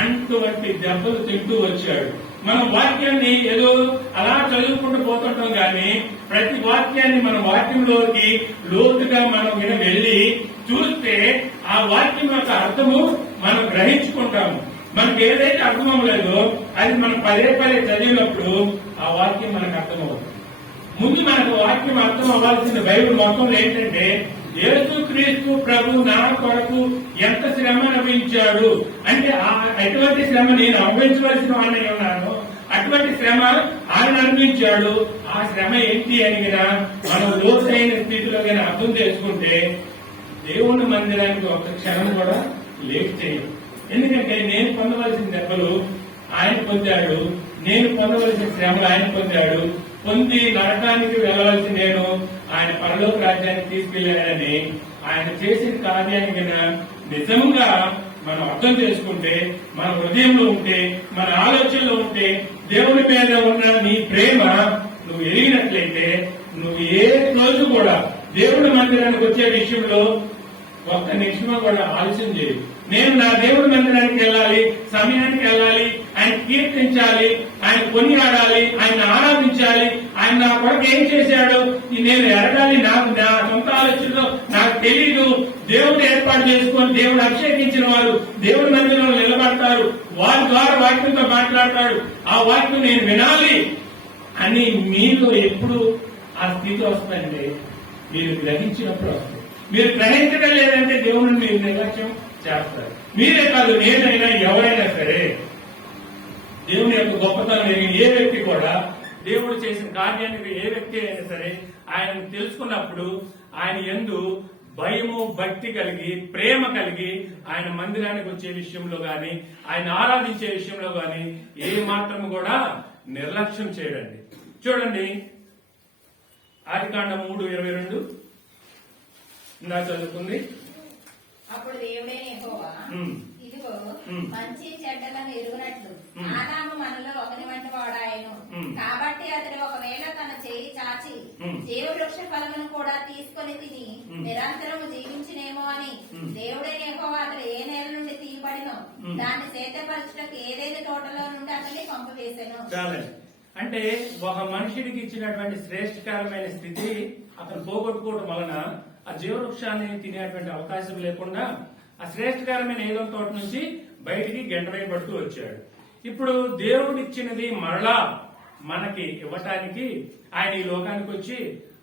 అటువంటి దెబ్బలు తింటూ వచ్చాడు. మనం వాక్యాన్ని ఏదో అలా చదువుకుంటూ పోతుంటాం కానీ ప్రతి వాక్యాన్ని మన వాక్యంలోకి లోతుగా మనం వెళ్ళి చూస్తే ఆ వాక్యం యొక్క అర్థము మనం గ్రహించుకుంటాము. మనకు ఏదైతే అర్థం అవ్వలేదో అది మనం పదే పదే చదివినప్పుడు ఆ వాక్యం మనకు అర్థమవుతుంది. ముందు మనకు వాక్యం అర్థం అవ్వాల్సిన బైబిల్ మొత్తం ఏంటంటే యేసుక్రీస్తు ప్రభు నా కొరకు ఎంత శ్రమ అనుభవించాడు అంటే ఎటువంటి శ్రమ నేను అనుభవించవలసిన వాడిని ఉన్నాను, అటువంటి శ్రమ ఆయన అనుభవించాడు. ఆ శ్రమ ఏంటి అని మనం లోతైన స్థితిలో కానీ అర్థం చేసుకుంటే దేవుని మందిరానికి ఒక క్షణం కూడా లేట్ చేయం. ఎందుకంటే నేను పొందవలసిన దెబ్బలు ఆయన పొందాడు, నేను పొందవలసిన శ్రమలు ఆయన పొందాడు. పొంది నరకానికి వెళ్ళవలసి నేను ఆయన పరలోక రాజ్యానికి తీసుకెళ్లాడని ఆయన చేసిన కార్యానికి నిజంగా మనం అర్థం చేసుకుంటే, మన హృదయంలో ఉంటే, మన ఆలోచనలో ఉంటే, దేవుని మీద ఉన్న నీ ప్రేమ నువ్వు ఎరిగినట్లయితే నువ్వు ఏ రోజు కూడా దేవుడి మందిరానికి వచ్చే విషయంలో ఒక్క నిమిషం కూడా ఆలస్యం చేయదు. నేను నా దేవుడి మందిరానికి వెళ్ళాలి, సమయానికి వెళ్ళాలి, ఆయన కీర్తించాలి, ఆయన కొనియాడాలి, ఆయన ఆరాధించాలి, ఆయన నా కొరకు ఏం చేశాడు నేను ఎరగాలి. నాకు నా సొంత ఆలోచనలో నాకు తెలీదు. దేవుడు ఏర్పాటు చేసుకొని దేవుడు అభిషేకించిన వారు దేవుడి మందిరంలో నిలబడతారు, వారి ద్వారా వాక్యంతో మాట్లాడతాడు, ఆ వాక్యం నేను వినాలి అని మీలో ఎప్పుడు ఆ స్థితి వస్తుందంటే మీరు గ్రహించినప్పుడు వస్తుంది. మీరు గ్రహించడం లేదంటే దేవుడిని మీరు నిర్లక్ష్యం చేస్తారు. మీరే కాదు, నేనైనా ఎవరైనా సరే దేవుని యొక్క గొప్పతనం ఏ వ్యక్తి కూడా దేవుడు చేసిన కార్యానికి ఏ వ్యక్తి అయినా సరే ఆయన తెలుసుకున్నప్పుడు ఆయన యందు భయము భక్తి కలిగి ప్రేమ కలిగి ఆయన మందిరానికి వచ్చే విషయంలో గాని ఆయన ఆరాధించే విషయంలో గాని ఏ మాత్రం కూడా నిర్లక్ష్యం చేయడండి. చూడండి ఆదికాండం 3:22 ఇందా చదువుకుంది. అప్పుడు దేవుడే యెహోవా ఇదిగో మంచి చెడ్డలను ఎరుగునట్లు ఆదాము మనలో ఒకని వంటి వాడాయను. కాబట్టి అతడు ఒకవేళ తన చేయి చాచి జీవవృక్ష ఫలమును కూడా తీసుకొని తిని నిరంతరము జీవించినేమో అని దేవుడే యెహోవా అతడు ఏ నేల నుండి తీయబడినో దాన్ని సేద్యపరచుటకు ఏదైనా తోటలో నుండి అతన్ని పంపివేశాను. అంటే ఒక మనిషికి ఇచ్చినటువంటి శ్రేష్టకరమైన స్థితి అతను పోగొట్టుకోవడం వలన ఆ జీవవృక్షాన్ని తినేటువంటి అవకాశం లేకుండా ఆ శ్రేష్టకరమైన ఏదో తోట నుంచి బయటికి గెంటవేయబడుతూ వచ్చాడు. ఇప్పుడు దేవుడు ఇచ్చినది మరలా మనకి ఇవ్వటానికి ఆయన ఈ లోకానికి వచ్చి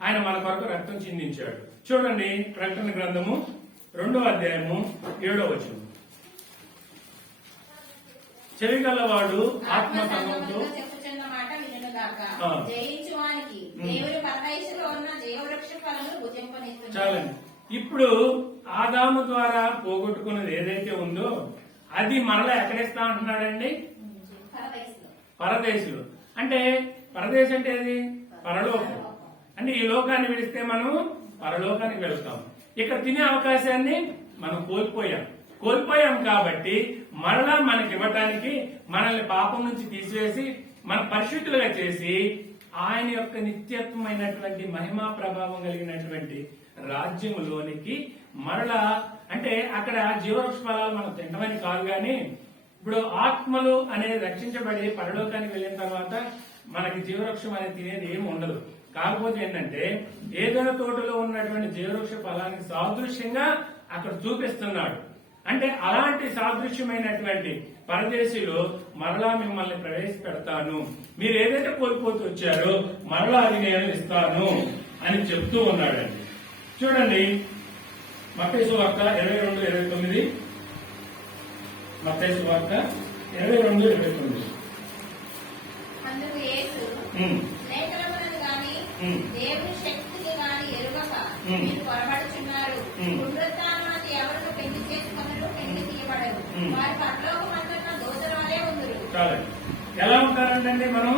ఆయన మన కొరకు రక్తం చిందించాడు. చూడండి ప్రకటన గ్రంథము 2వ అధ్యాయము 7వ వచనం. చెవిగలవాడు ఆత్మ సంఘంతో చాలండి. ఇప్పుడు ఆదాము ద్వారా పోగొట్టుకున్నది ఏదైతే ఉందో అది మరలా ఎక్కడేస్తా అంటున్నాడండి? పరదేశులు. అంటే పరదేశం అంటే ఏది? పరలోకం. అంటే ఈ లోకాన్ని విడిస్తే మనం పరలోకానికి వెళ్తాం. ఇక్కడ తినే అవకాశాన్ని మనం కోల్పోయాం కాబట్టి మరలా మనకి ఇవ్వటానికి మనల్ని పాపం నుంచి తీసివేసి మన పరిశుద్ధులుగా చేసి ఆయన యొక్క నిత్యత్వమైనటువంటి మహిమా ప్రభావం కలిగినటువంటి రాజ్యంలోనికి మరలా, అంటే అక్కడ జీవవృక్ష ఫలాలు మనం తినమని కాదు కానీ ఇప్పుడు ఆత్మలు అనేది రక్షించబడి పరలోకానికి వెళ్ళిన తర్వాత మనకి జీవవృక్షం అనేది తినేది ఏమి ఉండదు. కాకపోతే ఏంటంటే ఏదైనా తోటలో ఉన్నటువంటి జీవవృక్ష ఫలానికి సాదృశ్యంగా అక్కడ చూపిస్తున్నాడు. అంటే అలాంటి సాదృశ్యమైనటువంటి పరదేశీలో మరలా మిమ్మల్ని ప్రవేశపెడతాను, మీరు ఏదైతే కోల్పోతూ వచ్చారో మరలా అది నేను ఇస్తాను అని చెప్తూ ఉన్నాడండి. చూడండి మత్తయి సువార్త 22:29. మత్తయి సువార్త 22:29. అందుకు యేసు లేఖనములను గాని దేవుని శక్తిని గాని ఎరుగక మీరు పొరబడుచున్నారు. ఉమ్. పునరుత్థానమందు ఎవరు పెళ్లి చేసుకొనరు, పెళ్లి తీయబడరు. ఉమ్. వారు పరలోకమందున్న దూతల వలె ఉందురు. చాలండి. ఎలా ఉంటారంటే మనం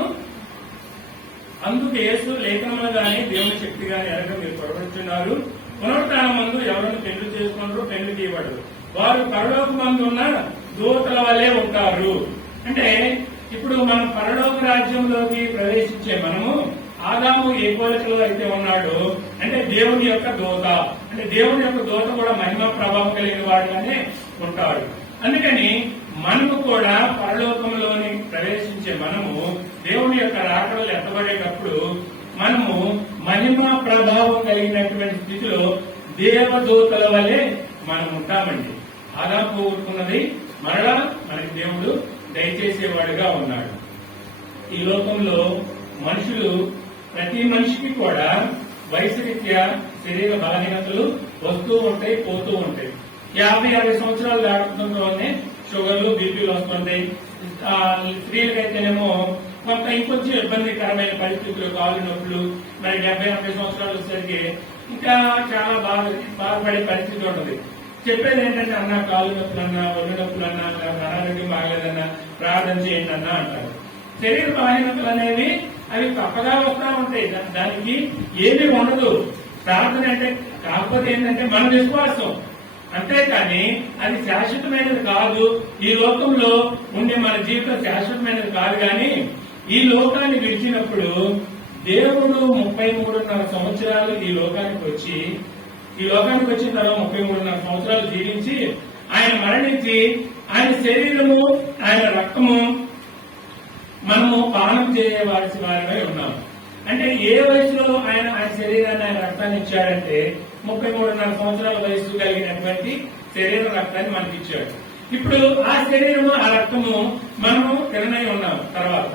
అందుకు యేసు లేఖనంలో గాని దేవుని శక్తి గాని ఎలాగ మీరు పొరపడుతున్నారు. పునరుత్థానం మందు ఎవరిని పెళ్లి చేసుకుంటారో పెళ్లి తీయబడరు. వారు పరలోకమందు ఉన్న దూతల వలె ఉంటారు. అంటే ఇప్పుడు మనం పరలోక రాజ్యంలోకి ప్రవేశించే మనము ఆదాము ఏ పోలికలో అయితే ఉన్నాడో అంటే దేవుని యొక్క దూత, అంటే దేవుని యొక్క దూత కూడా మహిమ ప్రభావం కలిగిన వాడుగానే ఉంటాడు. అందుకని మనము కూడా పరలోకంలోని ప్రవేశించే మనము దేవుని యొక్క రాకడలు ఎత్తబడేటప్పుడు మనము మహిమ ప్రభావం కలిగినటువంటి స్థితిలో దేవదూతల వలె మనం ఉంటామండి. ఆదాము పోగొట్టుకున్నది మరలా మనకి దేవుడు దయచేసేవాడుగా ఉన్నాడు. ఈ లోకంలో మనుషులు ప్రతి మనిషికి కూడా వయసు రీత్యా శరీర బలహీనతలు వస్తూ ఉంటాయి, పోతూ ఉంటాయి. 50-60 సంవత్సరాలు దాటుతుంటేనే షుగర్లు, బీపీలు వస్తుంటాయి. స్త్రీలకైతేనేమో కొంత ఇంకొంచెం ఇబ్బందికరమైన పరిస్థితులు, కాలు నొప్పులు. మరి 70-80 సంవత్సరాలు వచ్చేసరికి ఇంకా చాలా బాధపడే పరిస్థితి ఉంటుంది. చెప్పేది ఏంటంటే అన్న కాలు నొప్పులన్నా, ఒళ్ళు నొప్పులన్నా, అనారోగ్యం బాగలేదన్నా ప్రార్థన చేయండి అన్నా అంటారు. శరీర బలహీనతలు అనేవి అవి తప్పగా వస్తా ఉంటాయి. దానికి ఏమీ ఉండదు. ప్రార్థన అంటే కాకపోతే ఏంటంటే మన విశ్వాసం అంతేకాని అది శాశ్వతమైనది కాదు. ఈ లోకంలో ఉండే మన జీవితం శాశ్వతమైనది కాదు. కానీ ఈ లోకాన్ని విడిచినప్పుడు దేవుడు 33.5 సంవత్సరాలు ఈ లోకానికి వచ్చిన తర్వాత 33.5 సంవత్సరాలు జీవించి ఆయన మరణించి ఆయన శరీరము, ఆయన రక్తము మనము పానం చేయవలసిన వారిపై ఉన్నాము. అంటే ఏ వయసులో ఆయన శరీరాన్ని, ఆయన రక్తాన్ని ఇచ్చాడంటే 33.5 సంవత్సరాల వయసు కలిగినటువంటి శరీర రక్తాన్ని మనకి ఇచ్చాడు. ఇప్పుడు ఆ శరీరము, ఆ రక్తము మనము తిననై ఉన్నాము. తర్వాత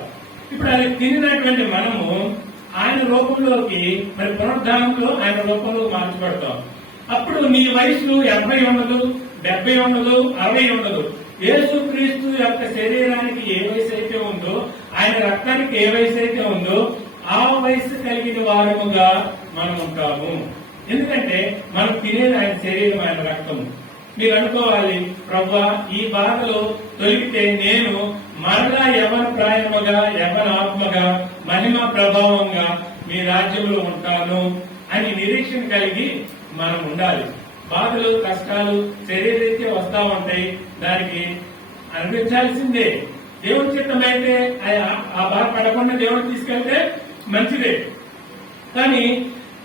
ఇప్పుడు అది తినినటువంటి మనము ఆయన రూపంలోకి, మరి పునరుద్ధానంలో ఆయన రూపంలో మార్చబడతాం. అప్పుడు నీ వయసు 80 ఉండదు, 70 ఉండదు, 60 ఉండదు. యేసు క్రీస్తు యొక్క శరీరానికి ఏ వయసు అయితే ఉందో, ఆయన రక్తానికి ఏ వయసు అయితే ఉందో ఆ వయసు కలిగిన వారముగా మనం ఉంటాము. ఎందుకంటే మనం తినేది ఆయన శరీరం, ఆయన రక్తము. మీరు అనుకోవాలి, ప్రభువా ఈ బాధలో తొలిగితే నేను మరలా యవ్వన ప్రాయముగా, యవ్వన ఆత్మగా, మహిమ ప్రభావంగా మీ రాజ్యంలో ఉంటాను అని నిరీక్షణ కలిగి మనం ఉండాలి. బాధలు, కష్టాలు శరీరీత్యా వస్తా ఉంటాయి. దానికి అనిపించాల్సిందే. దేవుడి చిత్తమైతే ఆ బాధ పడకుండా దేవుడు తీసుకెళ్తే మంచిదే. కానీ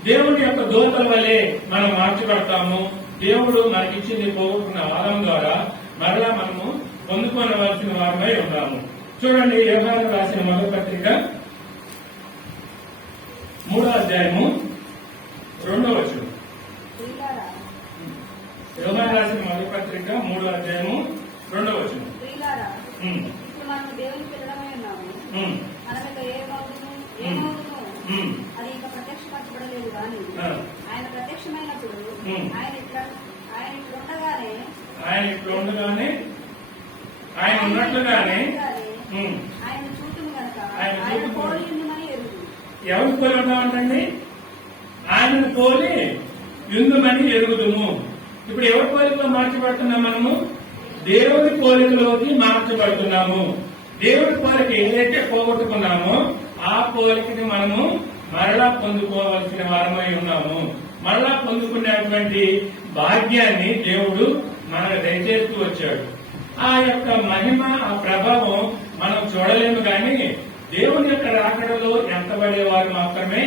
దేవుడి యొక్క దూతల వల్లే మనం మార్చబడతాము. దేవుడు మనకిచ్చింది పోగొట్టుకున్న వారం ద్వారా మరలా మనము పొందుకోవలసిన వారమై ఉన్నాము. చూడండి, యోహాను రాసిన మొదటి పత్రిక 3వ అధ్యాయము 2వ వచనం. యోహాను రాసిన మొదటి పత్రిక 3వ అధ్యాయము 2వ వచనం. ఇప్పుడు మనం దేవుని పిల్లలమై ఉన్నాము. మనకు ఏమవుతును అది ఇంకా ప్రత్యక్షపరచబడలేదు. కానీ ఆయన ప్రత్యక్షమైనప్పుడు ఆయన ఇట్లుండగానే ఆయన ఉన్నట్లుగానే ఆయన చూతుము కనుక ఆయన పోలి ఉందని ఎరుగు. ఎవరు పోలి ఉన్నామంటండి? ఆయనను పోలి యుందుమని ఎరుగుదుము. ఇప్పుడు ఎవరి పోలికలో మార్చబడుతున్నాం? మనము దేవుడి పోలికలోకి మార్చబడుతున్నాము. దేవుడి పోలిక ఏదైతే పోగొట్టుకున్నామో ఆ పోలికని మనము మరలా పొందుకోవలసిన వారమై ఉన్నాము. మరలా పొందుకునేటువంటి భాగ్యాన్ని దేవుడు మనకు దయచేస్తూ వచ్చాడు. ఆ యొక్క మహిమ, ఆ ప్రభావం మనం చూడలేము. కానీ దేవుని యొక్క రాకడలో ఎంతబడేవారు మాత్రమే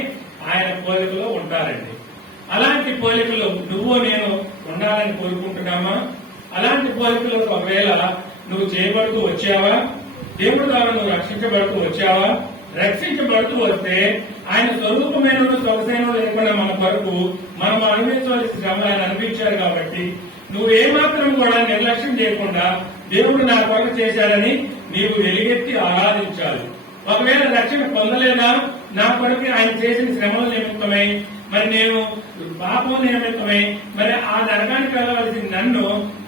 ఆయన పోలికలో ఉంటారండి. అలాంటి పోలికలు నువ్వు నేను ఉండాలని కోరుకుంటున్నామా? అలాంటి పోలికలు ఒకవేళ నువ్వు చేయబడుతూ వచ్చావా? దేవుడి ద్వారా నువ్వు రక్షించబడుతూ వచ్చావా? రక్షించబడుతూ వస్తే ఆయన స్వరూపమైన సొగసైన లేకుండా మన కొరకు మనం అనుభవించవలసిన శ్రమ ఆయన అనిపించారు. కాబట్టి నువ్వేమాత్రం కూడా నిర్లక్ష్యం చేయకుండా దేవుడు నా కొరకు చేశారని నీవు వెలిగెత్తి ఆరాధించాలి. ఒకవేళ రక్షణ పొందలేదా? నా కొరకు ఆయన చేసిన శ్రమల నిమిత్తమై, మరి నేను పాపం నిమిత్తమై, మరి ఆ నరకానికి వెళ్ళవలసిన నన్ను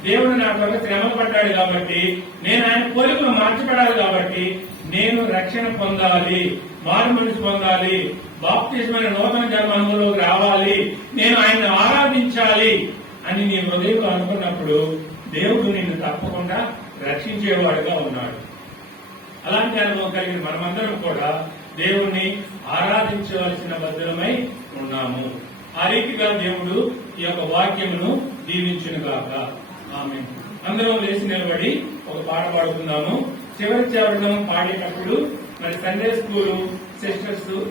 దేవుడు నా కొరకు శ్రమలు పడ్డాడు. కాబట్టి నేను ఆయన పోలికలో మార్చబడాలి. కాబట్టి నేను రక్షణ పొందాలి, మారు మనసు పొందాలి, బాప్తిస్మమైన నూతన జన్మ అనుభవంలోకి రావాలి, నేను ఆయన ఆరాధించాలి అని నీ హృదయంలో అనుకున్నప్పుడు దేవుడు నిన్ను తప్పకుండా రక్షించేవాడుగా ఉన్నాడు. అలాంటి అనుభవం కలిగిన మనమందరం కూడా దేవుణ్ణి ఆరాధించవలసిన బద్ధులమై ఉన్నాము. ఆ రీతిగా దేవుడు ఈ యొక్క వాక్యమును దీవించునుగాక. ఆమేన్. అందరం లేచి నిలబడి ఒక పాట పాడుకుందాము. చివరి చరణం పాడేటప్పుడు మరి సండే స్కూల్ సిస్టర్స్